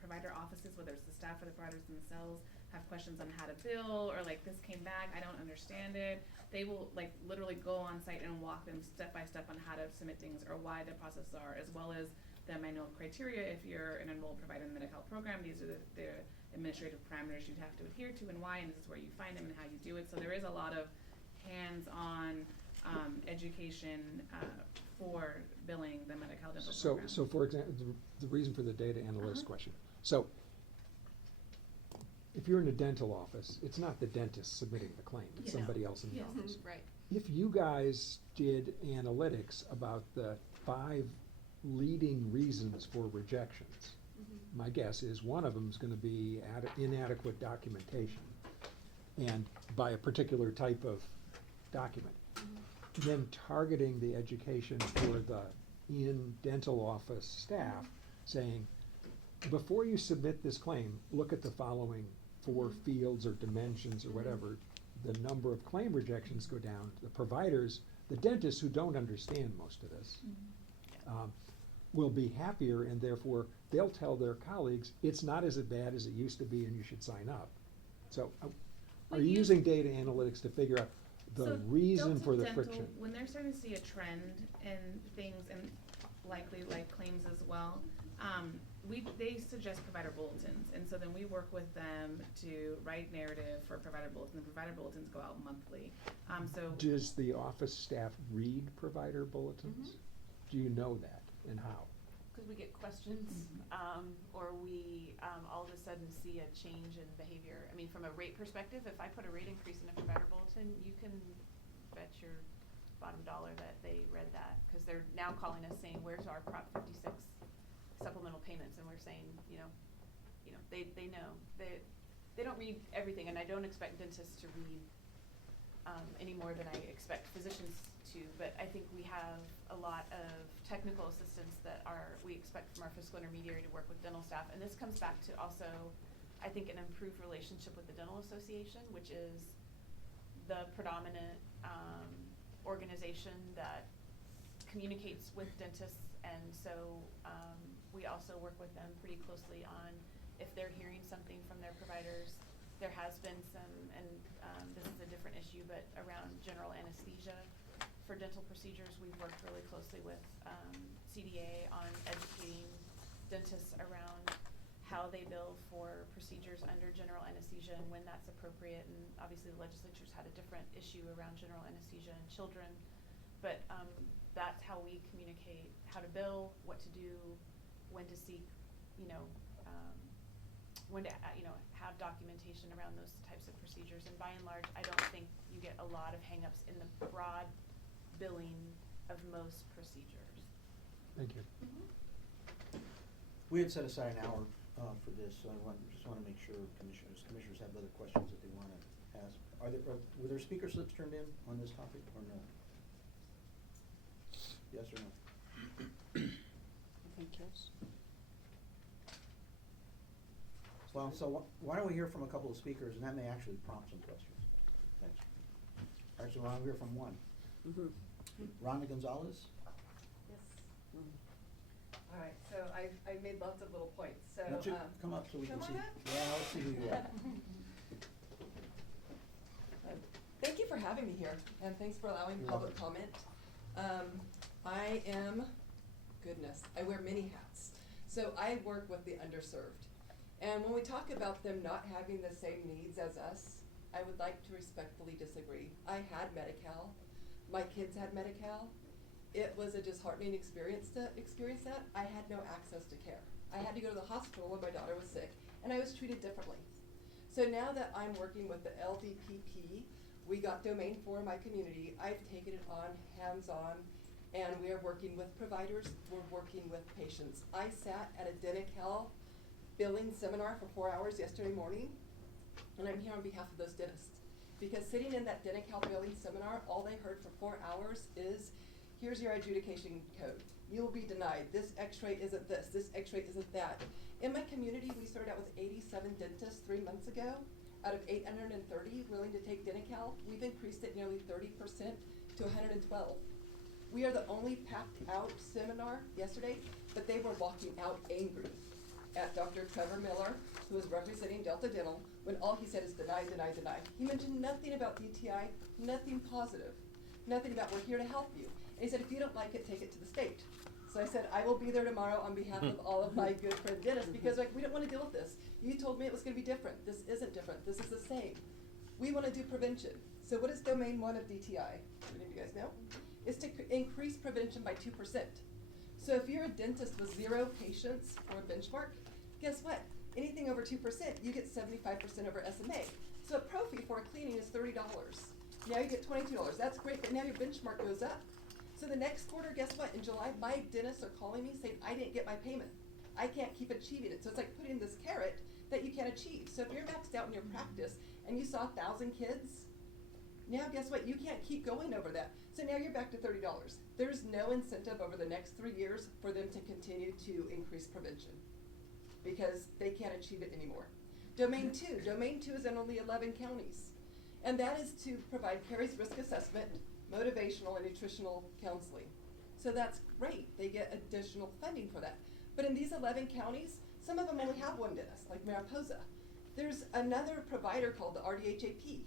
provider offices, whether it's the staff or the providers themselves, have questions on how to bill, or like this came back, I don't understand it. They will like literally go on site and walk them step by step on how to submit things or why the processes are, as well as the manual criteria. If you're an enrolled provider in the Medi-Cal program, these are the administrative parameters you'd have to adhere to and why, and this is where you find them and how you do it. So there is a lot of hands-on education for billing the Medi-Cal dental program. So for example, the reason for the data analyst question. So if you're in a dental office, it's not the dentist submitting the claim, it's Yeah. somebody else in the Yes. office. Right. If you guys did analytics about the 5 leading reasons for rejections, my guess is one of them is gonna be inadequate documentation, and by a particular type of document. Then targeting the education for the in-dental office staff, saying, before you submit this claim, look at the following 4 fields or dimensions or whatever. The number of claim rejections go down. The providers, the dentists who don't understand most of this, will be happier, and therefore they'll tell their colleagues, it's not as bad as it used to be and you should sign up. So are But you you- using data analytics to figure out the So reason Delta for the Dental, friction? when they're starting to see a trend in things, and likely like claims as well, they suggest provider bulletins, and so then we work with them to write narrative for provider bulletins. The provider bulletins go out monthly. So Does the office staff read provider bulletins? Do you know that, and how? Because we get questions, or we all of a sudden see a change in behavior. I mean, from a rate perspective, if I put a rate increase in a provider bulletin, you can bet your bottom dollar that they read that, because they're now calling us saying, where's our Prop 56 supplemental payments? And we're saying, they know. They don't read everything, and I don't expect dentists to read any more than I expect physicians to, but I think we have a lot of technical assistance that we expect from our fiscal intermediary to work with dental staff. And this comes back to also, I think, an improved relationship with the Dental Association, which is the predominant organization that communicates with dentists, and so we also work with them pretty closely on if they're hearing something from their providers. There has been some, and this is a different issue, but around general anesthesia for dental procedures, we've worked really closely with CDA on educating dentists around how they bill for procedures under general anesthesia and when that's appropriate. And obviously the legislature's had a different issue around general anesthesia in children, but that's how we communicate how to bill, what to do, when to seek, when to have documentation around those types of procedures. And by and large, I don't think you get a lot of hangups in the broad billing of most procedures. Thank you. We had set aside an hour for this, so just want to make sure commissioners have other questions that they want to ask. Were there speaker slips turned in on this topic or no? Yes or no? I think yes. Well, so why don't we hear from a couple of speakers, and that may actually prompt some questions. Thanks. Actually, why don't we hear from one? Mm-hmm. Rhonda Gonzalez? Yes. Mm-hmm. All right, so I made lots of little points, so. Why don't you come up so we can come see. on up. Yeah, let's see who you are. Thank you for having me here, and thanks for allowing You're public welcome. comment. I am, goodness, I wear many hats. So I work with the underserved. And when we talk about them not having the same needs as us, I would like to respectfully disagree. I had Medi-Cal. My kids had Medi-Cal. It was a disheartening experience to experience that. I had no access to care. I had to go to the hospital when my daughter was sick, and I was treated differently. So now that I'm working with the LDPP, we got Domain 4 in my community. I've taken it on hands-on, and we are working with providers. We're working with patients. I sat at a Denti-Cal billing seminar for 4 hours yesterday morning, and I'm here on behalf of those dentists. Because sitting in that Denti-Cal billing seminar, all they heard for 4 hours is, here's your adjudication code. You will be denied. This x-ray isn't this x-ray isn't that. In my community, we started out with 87 dentists 3 months ago. Out of 830 willing to take Denti-Cal, we've increased it nearly 30% to 112. We are the only packed out seminar yesterday, but they were walking out angry at Dr. Trevor Miller, who was representing Delta Dental, when all he said is deny, deny, deny. He mentioned nothing about DTI, nothing positive, nothing about we're here to help you. And he said, if you don't like it, take it to the state. So I said, I will be there tomorrow on behalf of all of my good friend dentists, because we don't want to deal with this. You told me it was going to be different. This isn't different. This is the same. We want to do prevention. So what is domain 1 of DTI? Do any of you guys know? It's to increase prevention by 2%. So if you're a dentist with 0 patients for a benchmark, guess what? Anything over 2%, you get 75% over SMA. So a pro fee for a cleaning is $30. Now you get $22. That's great, but now your benchmark goes up. So the next quarter, guess what? In July, my dentists are calling me saying, I didn't get my payment. I can't keep achieving it. So it's like putting this carrot that you can't achieve. So if you're maxed out in your practice and you saw 1,000 kids, now guess what? You can't keep going over that. So now you're back to $30. There's no incentive over the next 3 years for them to continue to increase prevention because they can't achieve it anymore. Domain 2 is in only 11 counties. And that is to provide caries risk assessment, motivational and nutritional counseling. So that's great. They get additional funding for that. But in these 11 counties, some of them only have one dentist, like Mariposa. There's another provider called the RDHAP.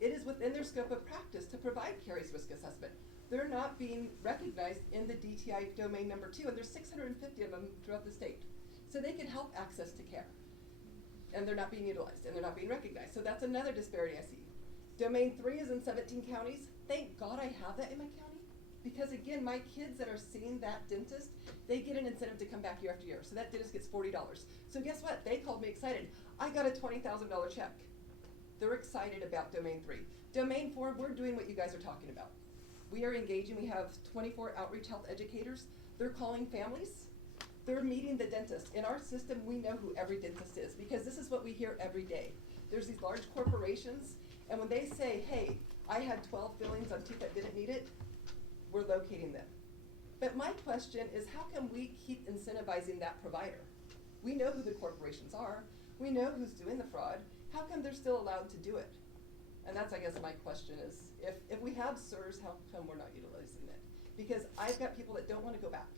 It is within their scope of practice to provide caries risk assessment. They're not being recognized in the DTI domain number 2, and there's 650 of them throughout the state. So they can help access to care. And they're not being utilized, and they're not being recognized. So that's another disparity I see. Domain 3 is in 17 counties. Thank God I have that in my county. Because again, my kids that are seeing that dentist, they get an incentive to come back year after year. So that dentist gets $40. So guess what? They called me excited. I got a $20,000 check. They're excited about Domain 3. Domain 4, we're doing what you guys are talking about. We are engaging. We have 24 outreach health educators. They're calling families. They're meeting the dentist. In our system, we know who every dentist is because this is what we hear every day. There's these large corporations, and when they say, hey, I had 12 fillings on teeth that didn't need it, we're locating them. But my question is, how can we keep incentivizing that provider? We know who the corporations are. We know who's doing the fraud. How come they're still allowed to do it? And that's, I guess, my question is, if we have SIRS, how come we're not utilizing it? because I've got people that don't wanna go back.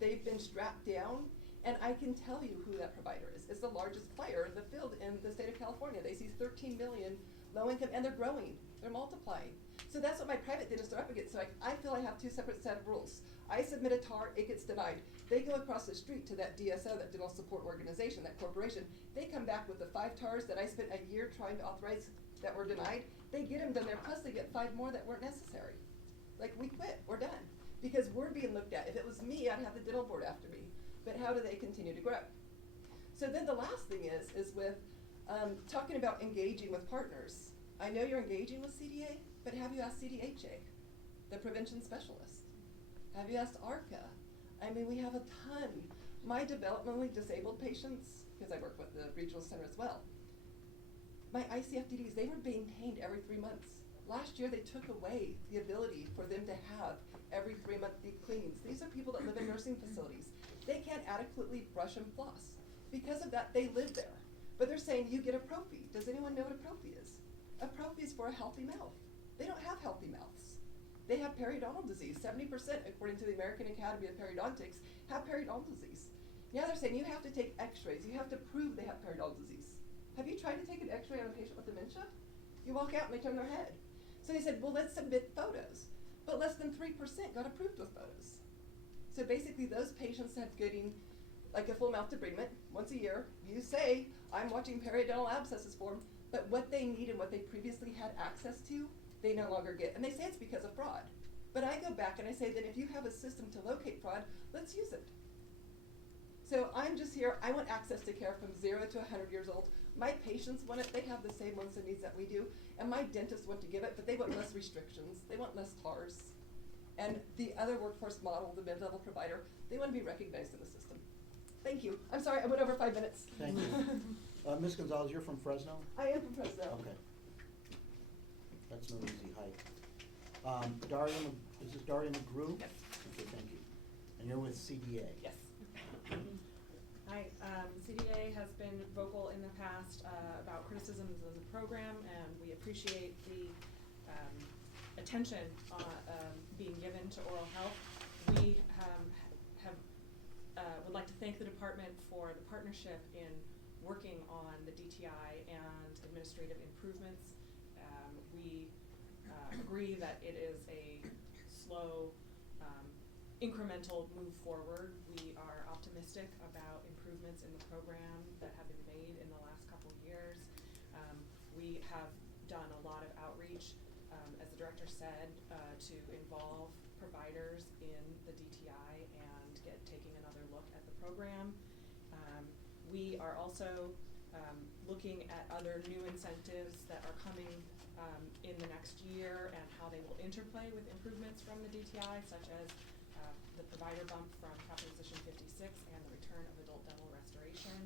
They've been strapped down, and I can tell you who that provider is. It's the largest player in the field in the state of California. They see 13 million low income, and they're growing, they're multiplying. So that's what my private dentists are up against. So I feel I have two separate set of rules. I submit a TAR, it gets denied. They go across the street to that DSO, that dental support organization, that corporation. They come back with the 5 TARs that I spent a year trying to authorize that were denied. They get them done there, plus they get 5 more that weren't necessary. Like, we quit, we're done. Because we're being looked at. If it was me, I'd have the dental board after me. But how do they continue to grow? So then the last thing is with talking about engaging with partners. I know you're engaging with CDA, but have you asked CDHA, the prevention specialist? Have you asked ARCA? I mean, we have a ton. My developmentally disabled patients, because I work with the regional center as well, my ICFDDs, they were being paid every 3 months. Last year, they took away the ability for them to have every 3-month deep cleanings. These are people that live in nursing facilities. They can't adequately brush and floss. Because of that, they live there. But they're saying you get a prophy. Does anyone know what a prophy is? A prophy is for a healthy mouth. They don't have healthy mouths. They have periodontal disease. 70%, according to the American Academy of Periodontics, have periodontal disease. Now they're saying you have to take x-rays. You have to prove they have periodontal disease. Have you tried to take an x-ray on a patient with dementia? You walk out and they turn their head. So they said, well, let's submit photos. But less than 3% got approved with photos. So basically those patients have getting like a full mouth debridement once a year. You say, I'm watching periodontal abscesses form, but what they need and what they previously had access to, they no longer get. And they say it's because of fraud. But I go back and I say that if you have a system to locate fraud, let's use it. So I'm just here, I want access to care from 0 to 100 years old. My patients want it, they have the same wants and needs that we do. And my dentists want to give it, but they want less restrictions. They want less TARs. And the other workforce model, the mid-level provider, they want to be recognized in the system. Thank you. I'm sorry, I went over 5 minutes. Thank you. Ms. Gonzalez, you're from Fresno? I am from Fresno. Okay. That's no easy hike. Is this Daria McGrew? Yes. Okay, thank you. And you're with CDA? Yes. Hi, CDA has been vocal in the past about criticisms of the program, and we appreciate the attention being given to oral health. We would like to thank the department for the partnership in working on the DTI and administrative improvements. We agree that it is a slow, incremental move forward. We are optimistic about improvements in the program that have been made in the last couple of years. We have done a lot of outreach, as the director said, to involve providers in the DTI and taking another look at the program. We are also looking at other new incentives that are coming in the next year and how they will interplay with improvements from the DTI, such as the provider bump from Proposition 56 and the return of adult dental restoration.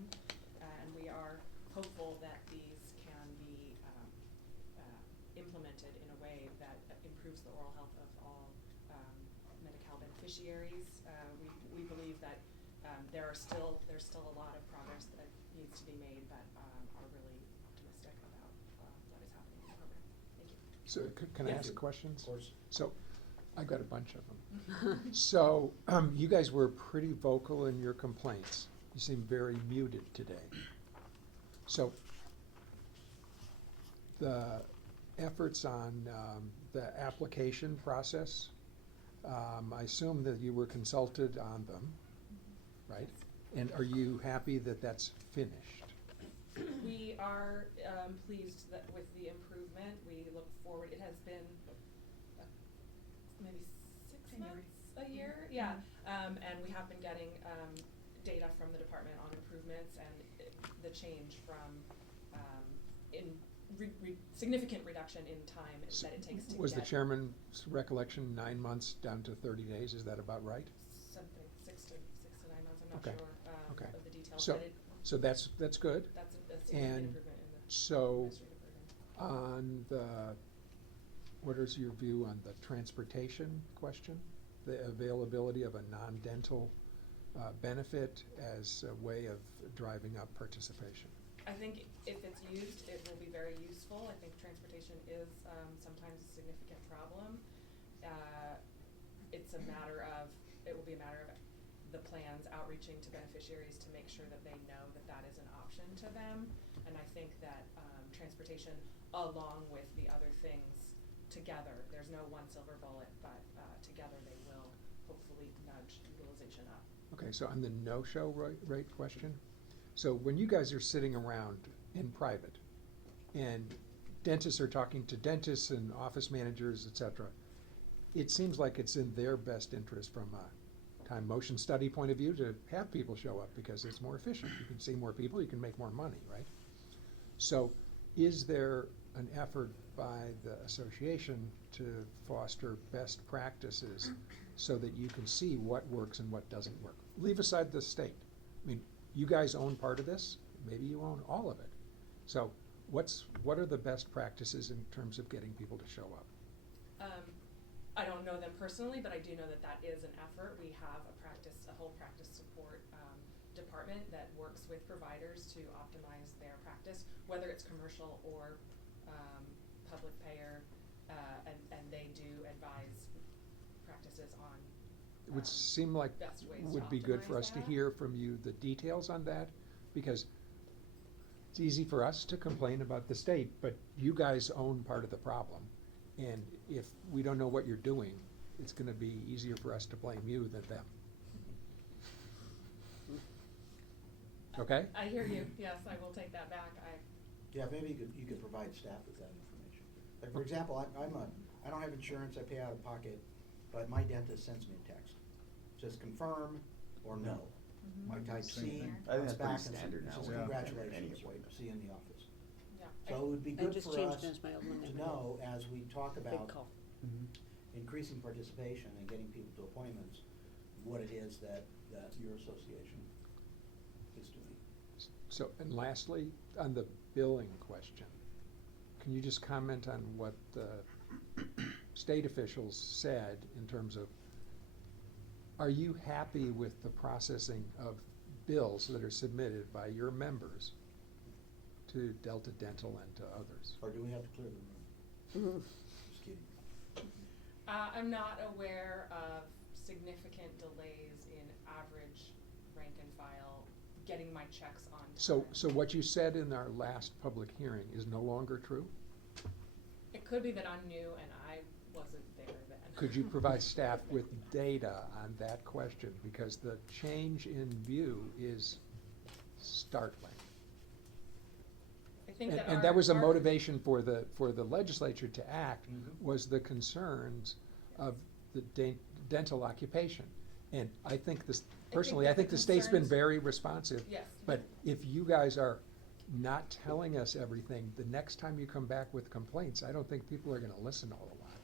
And we are hopeful that these can be implemented in a way that improves the oral health of all Medi-Cal beneficiaries. We believe that there's still a lot of progress that needs to be made, but are really optimistic about what is happening in the program. Thank you. So can I Thank ask you. questions? Of course. So I've got a bunch of them. So you guys were pretty vocal in your complaints. You seem very muted today. So the efforts on the application process, I assume that you were consulted on them, right? And are you happy that that's finished? We are pleased with the improvement. We look forward. It has been maybe 6 months, a year, yeah. And we have been getting data from the department on improvements and the change from significant reduction in time that it takes to Was get the chairman's recollection 9 months down to 30 days? Is that about right? something 6 to 9 months. I'm not Okay. sure Okay. of the details, So, but so that's good. that's a significant And improvement in the so administrative burden. on the, what is your view on the transportation question? The availability of a non-dental benefit as a way of driving up participation? I think if it's used, it will be very useful. I think transportation is sometimes a significant problem. it's a matter of, it will be a matter of the plans outreaching to beneficiaries to make sure that they know that that is an option to them. And I think that transportation, along with the other things together, there's no one silver bullet, but together they will hopefully nudge utilization up. Okay, so on the no-show rate question, so when you guys are sitting around in private and dentists are talking to dentists and office managers, et cetera, it seems like it's in their best interest from a time motion study point of view to have people show up because it's more efficient. You can see more people, you can make more money, right? So is there an effort by the association to foster best practices so that you can see what works and what doesn't work? Leave aside the state. I mean, you guys own part of this, maybe you own all of it. So what are the best practices in terms of getting people to show up? I don't know them personally, but I do know that that is an effort. We have a whole practice support department that works with providers to optimize their practice, whether it's commercial or public payer, and they do advise practices on It would seem like best ways would to be good for us optimize to that. hear from you the details on that, because it's easy for us to complain about the state, but you guys own part of the problem. And if we don't know what you're doing, it's gonna be easier for us to blame you than them. Okay? I hear you. Yes, I will take that back. Yeah, maybe you could provide staff with that information. Like, for example, I don't have insurance, I pay out of pocket, but my dentist sends me a text. Says confirm or no. I type Same C, thing. I think comes that's back pretty and standard says now. Yeah. congratulations, Anyway. see you in the office. Yeah. So it would be I good just for changed us it as my own to name. know, as we talk Big about call. increasing participation and getting people to appointments, what it is that your association is doing. So, and lastly, on the billing question, can you just comment on what the state officials said in terms of, are you happy with the processing of bills that are submitted by your members to Delta Dental and to others? Or do we have to clear the room? Just kidding. I'm not aware of significant delays in average rank and file getting my checks on time. So what you said in our last public hearing is no longer true? It could be that I'm new and I wasn't there then. Could you provide staff with data on that question? Because the change in view is startling. I think And, that and our- that was a our- motivation for the legislature to act, Mhm. was the concerns of the dental occupation. And I think this, personally, I that think the the state's been concerns- very responsive. Yes. But if you guys are not telling us everything, the next time you come back with complaints, I don't think people are gonna listen a whole lot.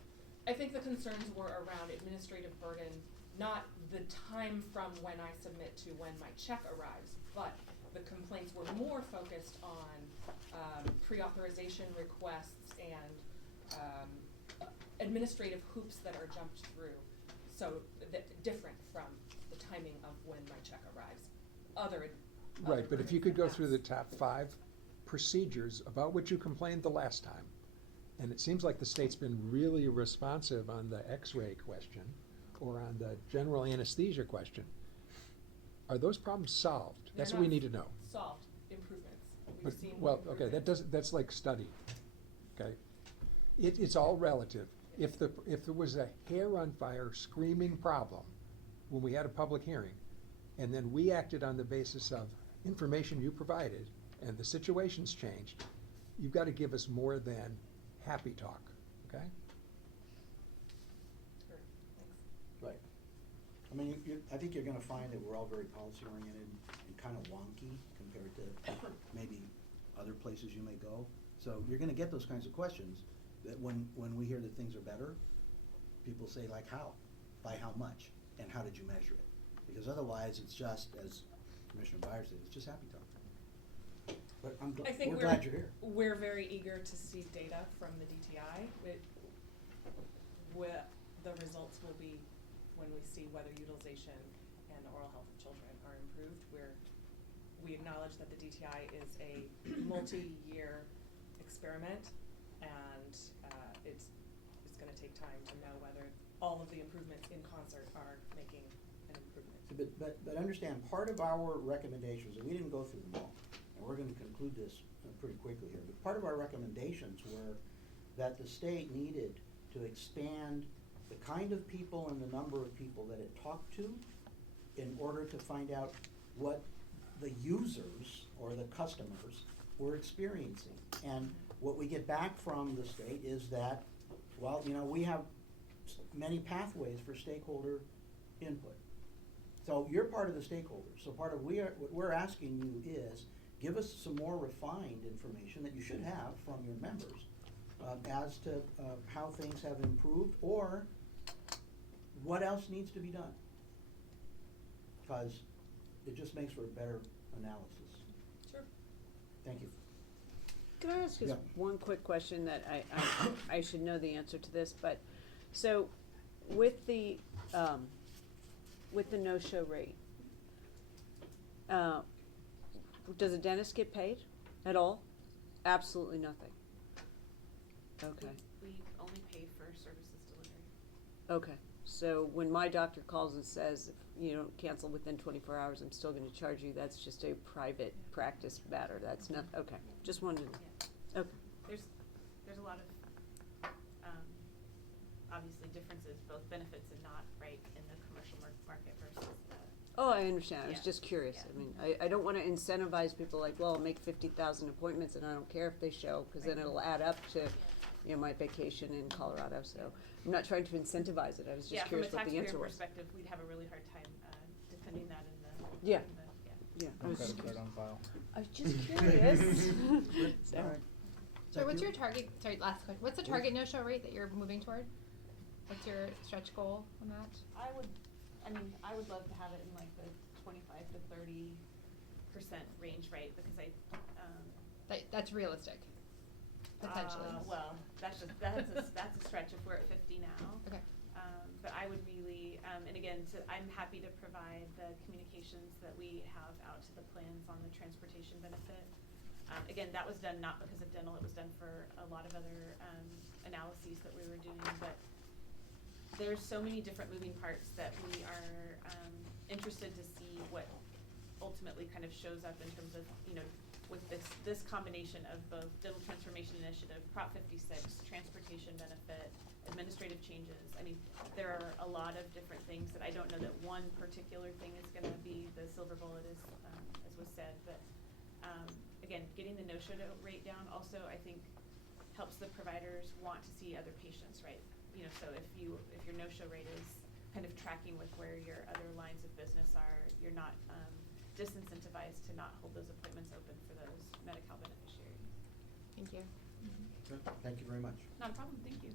I think the concerns were around administrative burden, not the time from when I submit to when my check arrives, but the complaints were more focused on pre-authorization requests and administrative hoops that are jumped through, so different from the timing of when my check arrives. Right, but if you could go through the perhaps. top 5 procedures about which you complained the last time, and it seems like the state's been really responsive on the x-ray question or on the general anesthesia question. Are those problems solved? That's They're what we not need to know. Solved improvements. We've But, seen well, okay, improvements. that's like study, okay? It's all relative. If there was a hair on fire screaming problem when we had a public hearing, and then we acted on the basis of information you provided, and the situation's changed, you've got to give us more than happy talk, okay? Sure. Thanks. Right. I mean, I think you're gonna find that we're all very policy-oriented and kind of wonky compared to maybe other places you may go. So you're gonna get those kinds of questions that when we hear that things are better, people say like how? By how much? And how did you measure it? Because otherwise, it's just, as Commissioner Byers said, it's just happy talk. But I think we're glad you're here. We're very eager to see data from the DTI. The results will be when we see whether utilization and oral health of children are improved. We acknowledge that the DTI is a multi-year experiment, and it's gonna take time to know whether all of the improvements in concert are making an improvement. But understand, part of our recommendations, and we didn't go through them all, and we're gonna conclude this pretty quickly here, but part of our recommendations were that the state needed to expand the kind of people and the number of people that it talked to in order to find out what the users or the customers were experiencing. And what we get back from the state is that, well, you know, we have many pathways for stakeholder input. So you're part of the stakeholders. So part of what we're asking you is, give us some more refined information that you should have from your members as to how things have improved or what else needs to be done. Because it just makes for a better analysis. Sure. Thank you. Can I ask just Yeah. one quick question that I should know the answer to this, but, so, with the no-show rate, does a dentist get paid at all? Absolutely nothing. Okay, We only pay for services delivered. okay, so when my doctor calls and says, if you don't cancel within 24 hours, I'm still gonna charge you, that's just a private practice matter, that's not, okay, just wanted to know. Okay. There's a lot of, obviously differences, both benefits and not, right, in the commercial market versus the. Oh, I understand, I was Yeah. just curious, Yeah. I mean, I don't wanna incentivize people like, well, I'll make 50,000 appointments and I don't care if they show, cause then Right. it'll add up to, you know, my vacation in Colorado, so, I'm not trying to incentivize it, I was just curious what the answer was. Yeah, from a taxpayer perspective, we'd have a really hard time, defending that in the. Yeah. in the- Yeah, I was just Credit curious. card on file. I was just curious. Sorry. So what's your target, sorry, last question, what's the target no-show rate that you're moving toward? What's your stretch goal on that? I would love to have it in like the 25 to 30% range, right, because That's realistic, potentially. Well, that's a stretch if we're at 50 now. Okay. But I would really, and again, I'm happy to provide the communications that we have out to the plans on the transportation benefit. Again, that was done not because of dental, it was done for a lot of other analyses that we were doing, but there's so many different moving parts that we are interested to see what ultimately kind of shows up in terms of, you know, with this combination of both dental transformation initiative, Prop 56, transportation benefit, administrative changes. I mean, there are a lot of different things that I don't know that one particular thing is gonna be the silver bullet as was said, but again, getting the no-show rate down also, I think, helps the providers want to see other patients, right? You know, so if your no-show rate is kind of tracking with where your other lines of business are, you're not disincentivized to not hold those appointments open for those Medi-Cal beneficiaries. Thank you. Thank you very much. Not a problem, thank you.